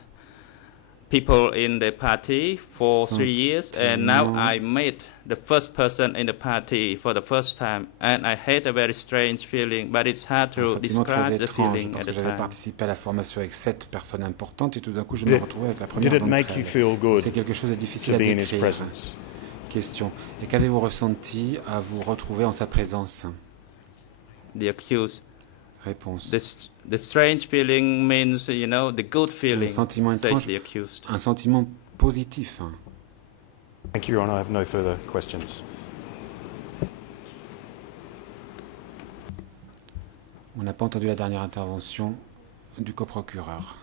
people in the party for 3 years, and now I met the first person in the party for the first time, and I had a very strange feeling, but it's hard to describe the feeling at the time. J'avais participé à la formation avec 7 personnes importantes, et tout d'un coup, je me retrouvais avec la première d'entre elles. C'est quelque chose de difficile à décrire. Question. Et qu'avez-vous ressenti à vous retrouver en sa présence? The accused. Réponse. The strange feeling means, you know, the good feeling, says the accused. Un sentiment positif. Thank you, Your Honor. I have no further questions. On n'a pas entendu la dernière intervention du coprocureur,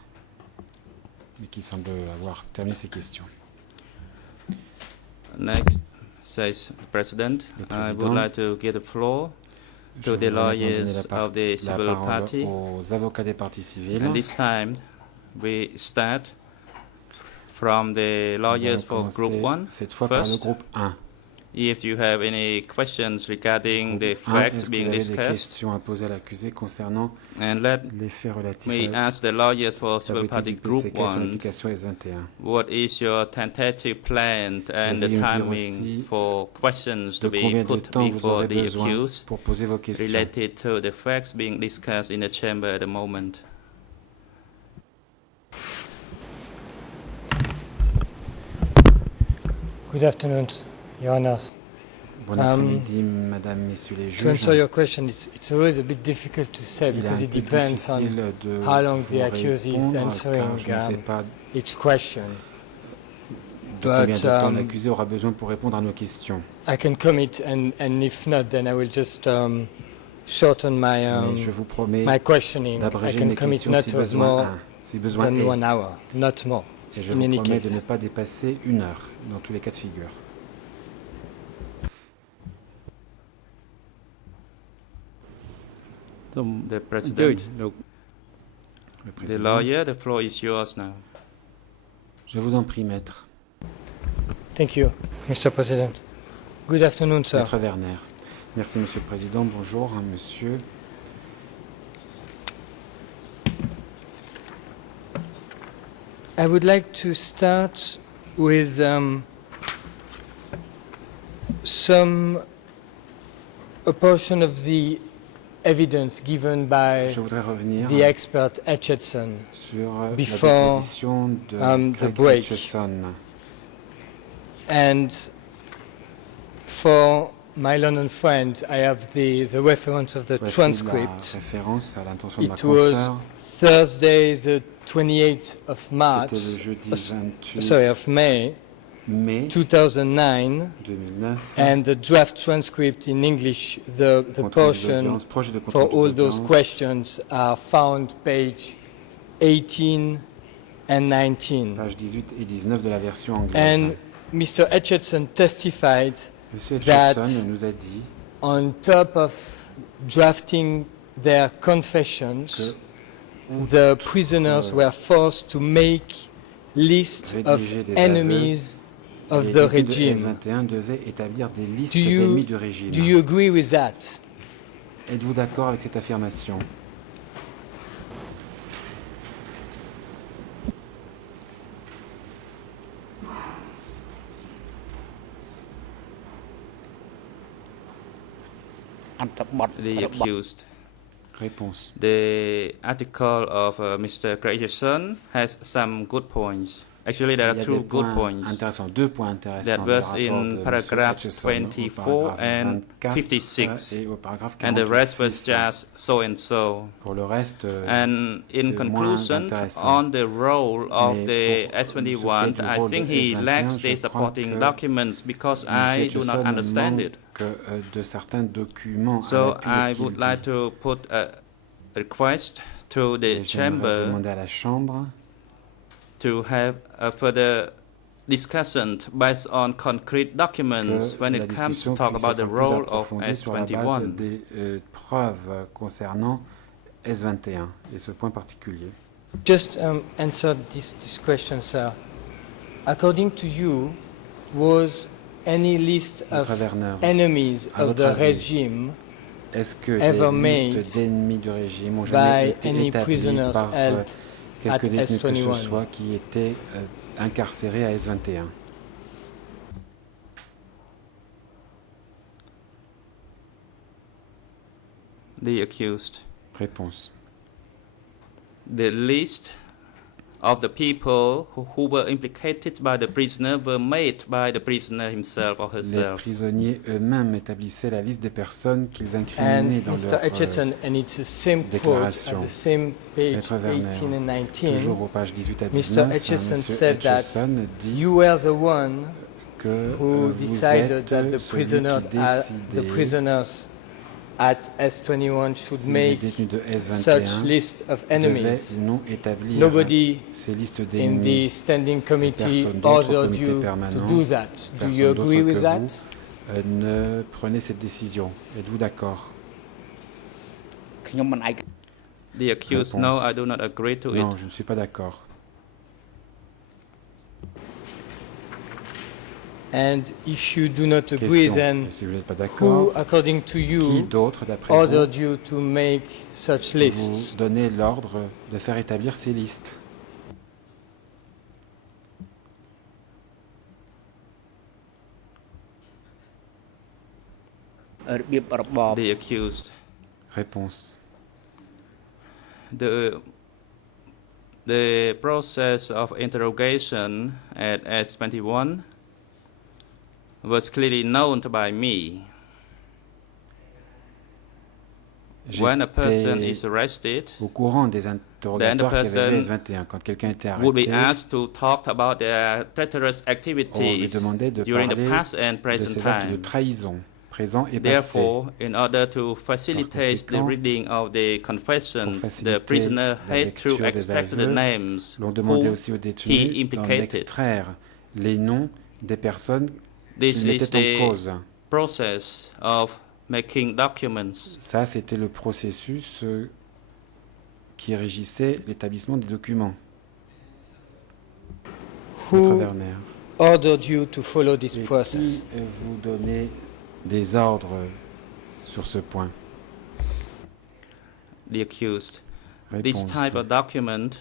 mais qui semble avoir terminé ses questions. Next, says the President, I would like to give the floor to the lawyers of the civil party. Aux avocats des parties civiles. And this time, we start from the lawyers for Group 1 cette fois par le groupe 1. If you have any questions regarding the facts being discussed, des questions à poser à l'accusé concernant les faits relatifs we ask the lawyers for civil party Group 1, what is your tentative plan and the timing for questions to be put before the accused related to the facts being discussed in the chamber at the moment? Good afternoon, Your Honor. Bon après-midi, Madame, Messieurs les juges. To answer your question, it's always a bit difficult to say because it depends on how long the accused is answering each question. Combien de temps l'accusé aura besoin pour répondre à nos questions? I can commit, and if not, then I will just shorten my my questioning. I can commit not to more than 1 hour, not more. Et je vous promets de ne pas dépasser 1 heure dans tous les cas de figure. The President, the lawyer, the floor is yours now. Je vous en prie, maître. Thank you, Mr. President. Good afternoon, sir. Maître Werner. Merci, Monsieur le Président. Bonjour, monsieur. I would like to start with a portion of the evidence given by the expert Etchison before the break. And for my London friend, I have the reference of the transcript. It was Thursday, the 28th of March, of May 2009, and the draft transcript in English, the portion for all those questions are found page 18 and 19. Page 18 et 19 de la version anglaise. And Mr. Etchison testified that on top of drafting their confessions, the prisoners were forced to make lists of enemies of the regime. Do you agree with that? Êtes-vous d'accord avec cette affirmation? The accused. Réponse. The article of Mr. Grayson has some good points. Actually, there are two good points. Deux points intéressants. That was in paragraphs 24 and 56, and the rest was just so and so. Pour le reste, and in conclusion, on the role of the S21, I think he lacks the supporting documents because I do not understand it. So I would like to put a request to the chamber to have a further discussion based on concrete documents when it comes to talk about the role of S21. Des preuves concernant S21 et ce point particulier. Just answer this question, sir. According to you, was any list of enemies of the regime ever made by any prisoners held quelques détenus que ce soit qui étaient incarcérés à S21? The accused. Réponse. The list of the people who were implicated by the prisoner were made by the prisoner himself or herself. Les prisonniers eux-mêmes établissaient la liste des personnes qu'ils incriminaient dans leur and it's the same déclaration. Quote, at the same page 18 and 19. Toujours aux pages 18 à 19, Mr. Etchison said that you were the one who decided that the prisoners at S21 should si make such list of enemies. Nobody in the standing committee ordered you to do that. Do you agree with that? Ne prenez cette décision. Êtes-vous d'accord? The accused, no, I do not agree to it. Non, je ne suis pas d'accord. And if you do not agree, then si vous n'êtes pas who, according to you, ordered you to make such lists? Vous donnez l'ordre de faire établir ces listes. The accused. Réponse. The process of interrogation at S21 was clearly known by me. When a person is arrested, au courant des interrogatoires qu'il y avait S21. Quand quelqu'un était arrêté, would be asked to talk about their treacherous activities during the past and present time. De trahison, présent et Therefore, in order to facilitate the reading of the confession, the prisoner had to extract the names who he implicated. Les noms des personnes This is the process of making documents. Ça, c'était le processus qui régissait l'établissement des documents. Who ordered you to follow this process? Qui vous donnez des ordres sur ce point? The accused. Réponse. This type of document,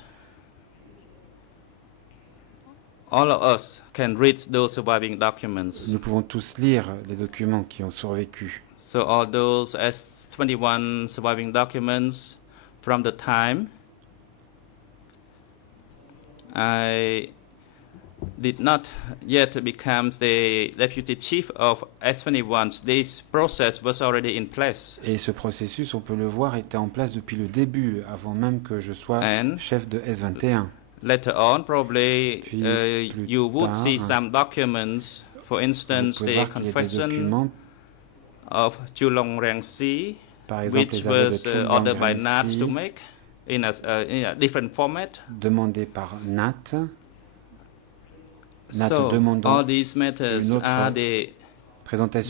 all of us can read those surviving documents. Nous pouvons tous lire les documents qui ont survécu. So all those S21 surviving documents from the time I did not yet become the deputy chief of S21. This process was already in place. Et ce processus, on peut le voir, était en place depuis le début, avant même que je sois chef de S21. Later on, probably you would see some documents, for instance, the confession of Chulong Rangsi, which was ordered by Nat to make in a different format. Demandé par Nat. So all these matters are the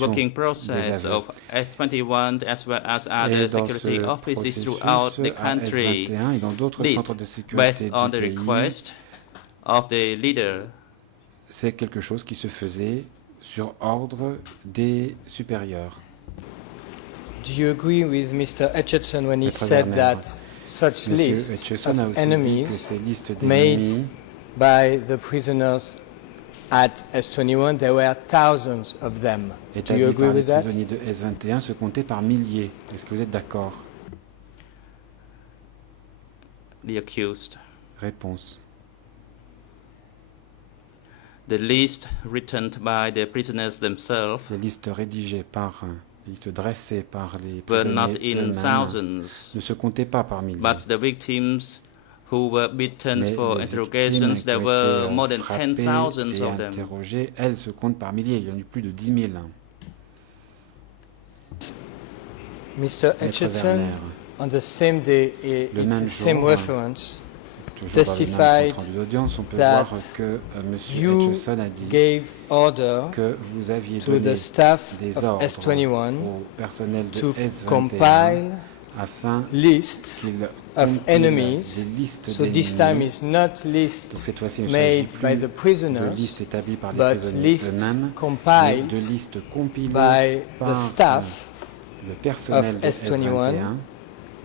working process of S21 as well as other security offices throughout the country, based on the request of the leader. C'est quelque chose qui se faisait sur ordre des supérieurs. Do you agree with Mr. Etchison when he said that such lists of enemies made by the prisoners at S21, there were thousands of them? Do you agree with that? Les prisonniers de S21 se comptaient par milliers. Est-ce que vous êtes d'accord? The accused. Réponse. The list written by the prisoners themselves. Les listes rédigées par les listes dressées par les prisonniers eux-mêmes ne se comptaient pas par milliers. But the victims who were beaten for interrogations, there were more than 10,000 of them. Elles se comptent par milliers. Il y en a eu plus de 10 000. Mr. Etchison, on the same day, it's the same reference, testified that you gave order to the staff of S21 to compile lists of enemies. So this time is not lists made by the prisoners, but lists compiled by the staff of S21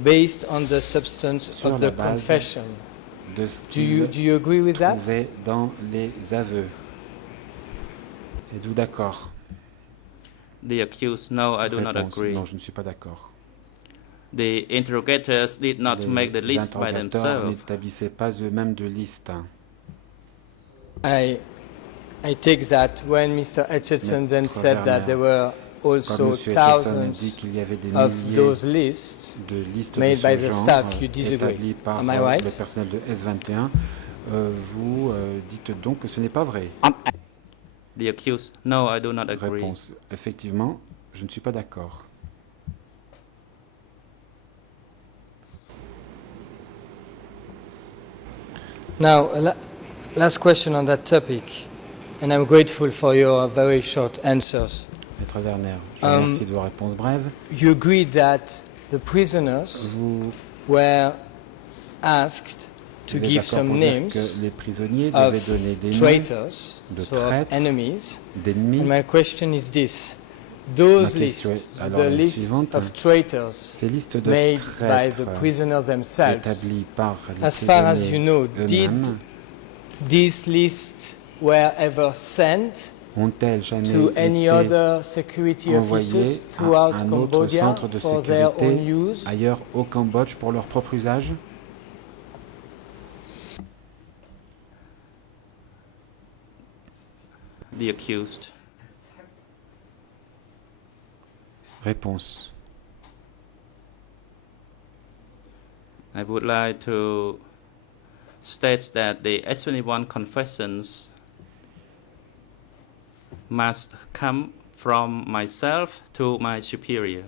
based on the substance of the confession. Do you agree with that? Dans les aveux. Êtes-vous d'accord? The accused, no, I do not agree. Non, je ne suis pas d'accord. The interrogators did not make the list by themselves. N'établissaient pas eux-mêmes de liste. I take that when Mr. Etchison then said that there were also thousands of those lists made by the staff, you disagree. Am I right? Le personnel de S21, vous dites donc que ce n'est pas vrai. The accused, no, I do not agree. Réponse, effectivement, je ne suis pas d'accord. Now, last question on that topic, and I'm grateful for your very short answers. Maître Werner, je vous remercie de vos réponses brèves. You agreed that the prisoners were asked to give some names les prisonniers devaient donner des traitors, de of enemies. d'ennemis. And my question is this. Those lists, the list of traitors made by the prisoners themselves, as far as you know, did these lists were ever sent to any other security officers throughout Cambodia for their own use? Ailleurs au Cambodge pour leur propre usage? The accused. Réponse. I would like to state that the S21 confessions must come from myself to my superior.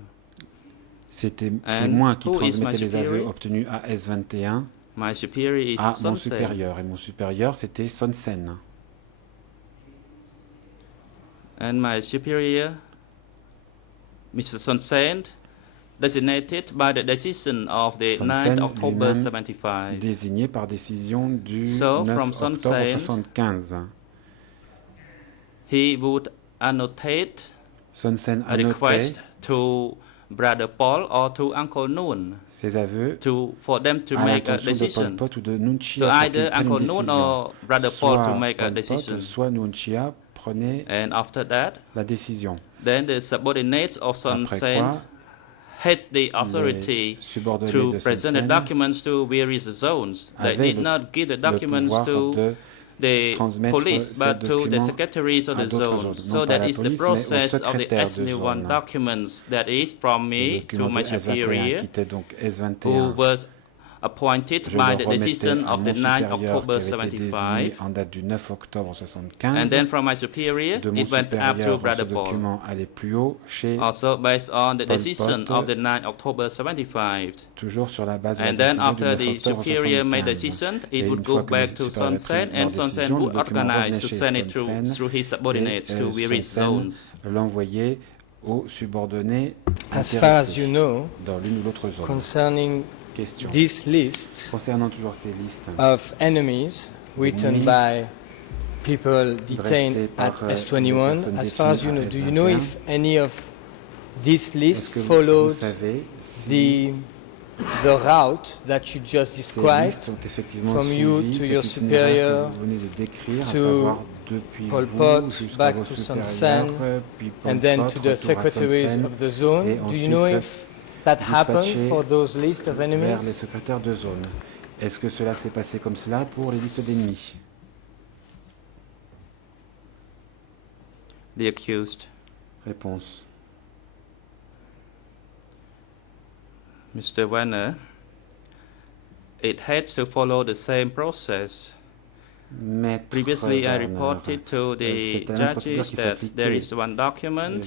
C'est moi qui transmettais les aveux obtenus à S21 my superior is à Son mon Sen. supérieur. Et mon supérieur, c'était Son Sen. And my superior, Mr. Son Sen, designated by the decision of the 9th October 75. Désigné par décision du 9 from octobre Son Sen, 75. He would annotate Son Sen a request to Brother Paul or to Uncle Noon ses aveux for them to make a decision. De Pol Pot ou de Nuon Chea So either Uncle Noon or Brother Paul to make a decision. Soit Nuon Chea prenait and after that, la décision. Then the subordinates of Son Sen had the authority to present the documents to various zones. They did not give the documents to the police, but to the secretaries of the zone. So that is the process of the S21 documents. That is from me to my superior, who was appointed by the decision of the 9th October 75. And then from my superior, it went up to Brother Paul. Also based on the decision of the 9th October 75. And then after the superior made the decision, it would go back to Son Sen, and Son Sen would organize to send it through his subordinates to various zones. As far as you know, concerning this list of enemies written by people detained at S21, as far as you know, do you know if any of this list followed the route that you just described from you to your superior to Pol Pot, back to Son Sen, and then to the secretaries of the zone? Do you know if that happened for those lists of enemies? Vers les secrétaires de zone. Est-ce que cela s'est passé comme cela pour les listes d'ennemis? The accused. Réponse. Mr. Werner, it had to follow the same process. Previously, I reported to the judges that there is one document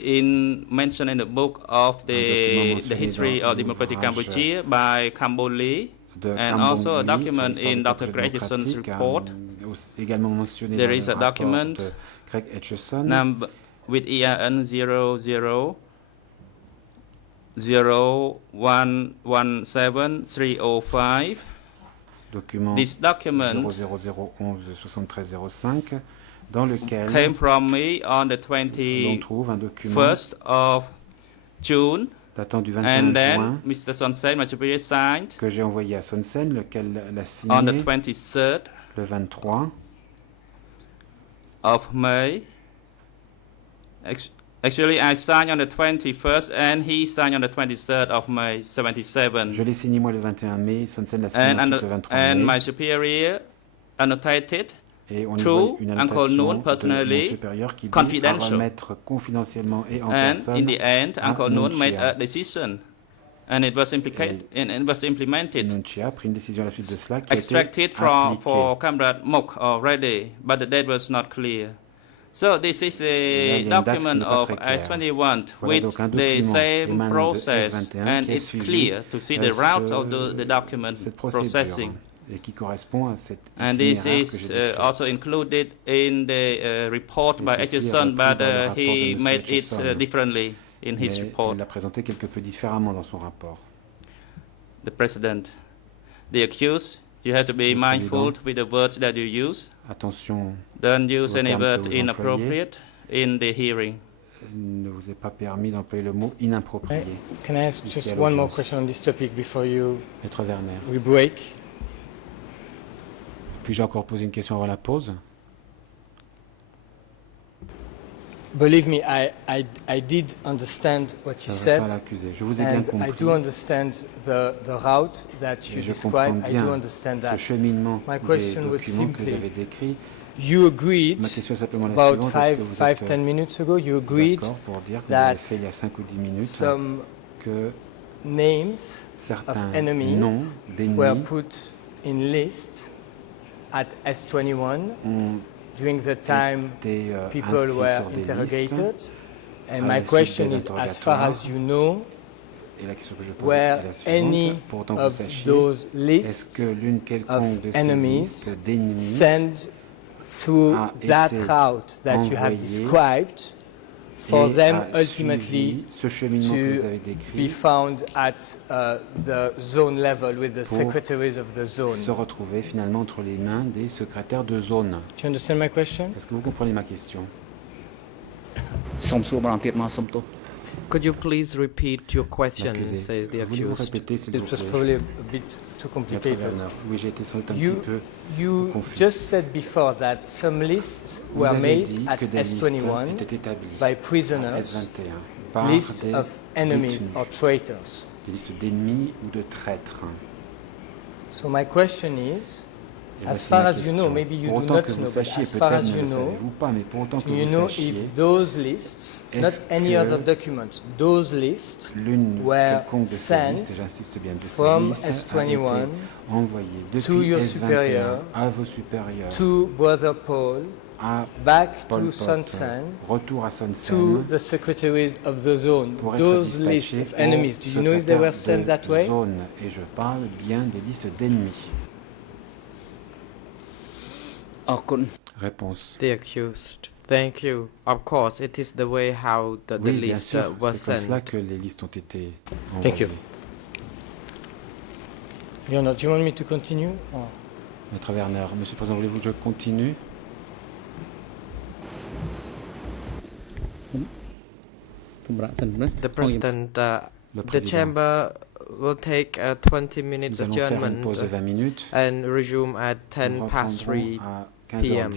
mentioned in the book of the history of democratic Cambodia by Campbell Lee, and also a document in Dr. Craig Etcheson's report. There is a document number with ERN 000117305. This document dans lequel came from me on the 21st of June, datant du 21 and then juin, Mr. Son Sen, my superior, signed que j'ai envoyé à Son Sen, lequel l'a signé on the 23rd le 23 of May. Actually, I signed on the 21st, and he signed on the 23rd of May, 77. Je l'ai signé moi le 21 mai, Son Sen l'a signé ensuite le 23 mai. And my superior annotated et on to une Uncle Noon de personally, mon supérieur qui dit confidential. à remettre confidentiellement et en And personne in the end, Uncle Nuon Noon made Chea. a decision, and it was implemented. Nuon Chea a pris une décision à la suite de cela qui Extracted a été appliquée. for Comrade Mok already, but the date was not clear. So this is a document of S21 with the same process, and it's clear to see the route of the document processing. Et qui correspond à cet and this is also included in the report by Edison, but he made it differently in his report. Il l'a présenté quelque peu différemment dans son rapport. The President, the accused, you have to be mindful with the words that you use. Attention. Don't use any word inappropriate in the hearing. Il ne vous est pas permis d'employer le mot inapproprié. Can I ask just one more question on this topic before Maître Werner. We break? Puis-je encore poser une question avant la pause? Believe me, I did understand what you said, je vous ai bien compris. I do understand the route that you described. I do understand that. Ce cheminement My question des was documents que vous simply, avez décrits. You agreed Ma question est simplement la about suivante. 5-10 minutes ago. You agreed pour dire que that vous avez fait il y a 5 ou 10 minutes some que names of enemies noms were put in list at S21 during the time people were interrogated. And my question is, as far as you know, were any of those lists of enemies sent through that route that you have described for them ultimately to be found at the zone level with the secretaries of the zone? Se retrouver finalement entre les mains des secrétaires de zone. Do you understand my question? Est-ce que vous comprenez ma question? Could you please repeat your question, says the accused? It was probably a bit too complicated. Oui, j'ai été sans doute un petit peu confus. Just said before that some lists were made at S21 by prisoners, lists of enemies or traitors. Des listes d'ennemis ou de traîtres. So my question is, as far as you know, maybe you do not know, but as far as you know, do you know if those lists, not any other document, those lists were sent from S21 to your superior, to Brother Paul, back to Son Sen, to the secretaries of the zone, those lists of enemies, do you know if they were sent that way? Et je parle bien des listes d'ennemis. Réponse. The accused. Thank you. Of course, it is the way how the list was sent. C'est comme cela que les listes ont été envoyées. Thank you. Leonard, do you want me to continue? Oh. Maître Werner, Monsieur le Président, voulez-vous que je continue? The President, the chamber will take a 20 minutes adjournment pause de 20 minutes and resume at 10 past 3 p.m.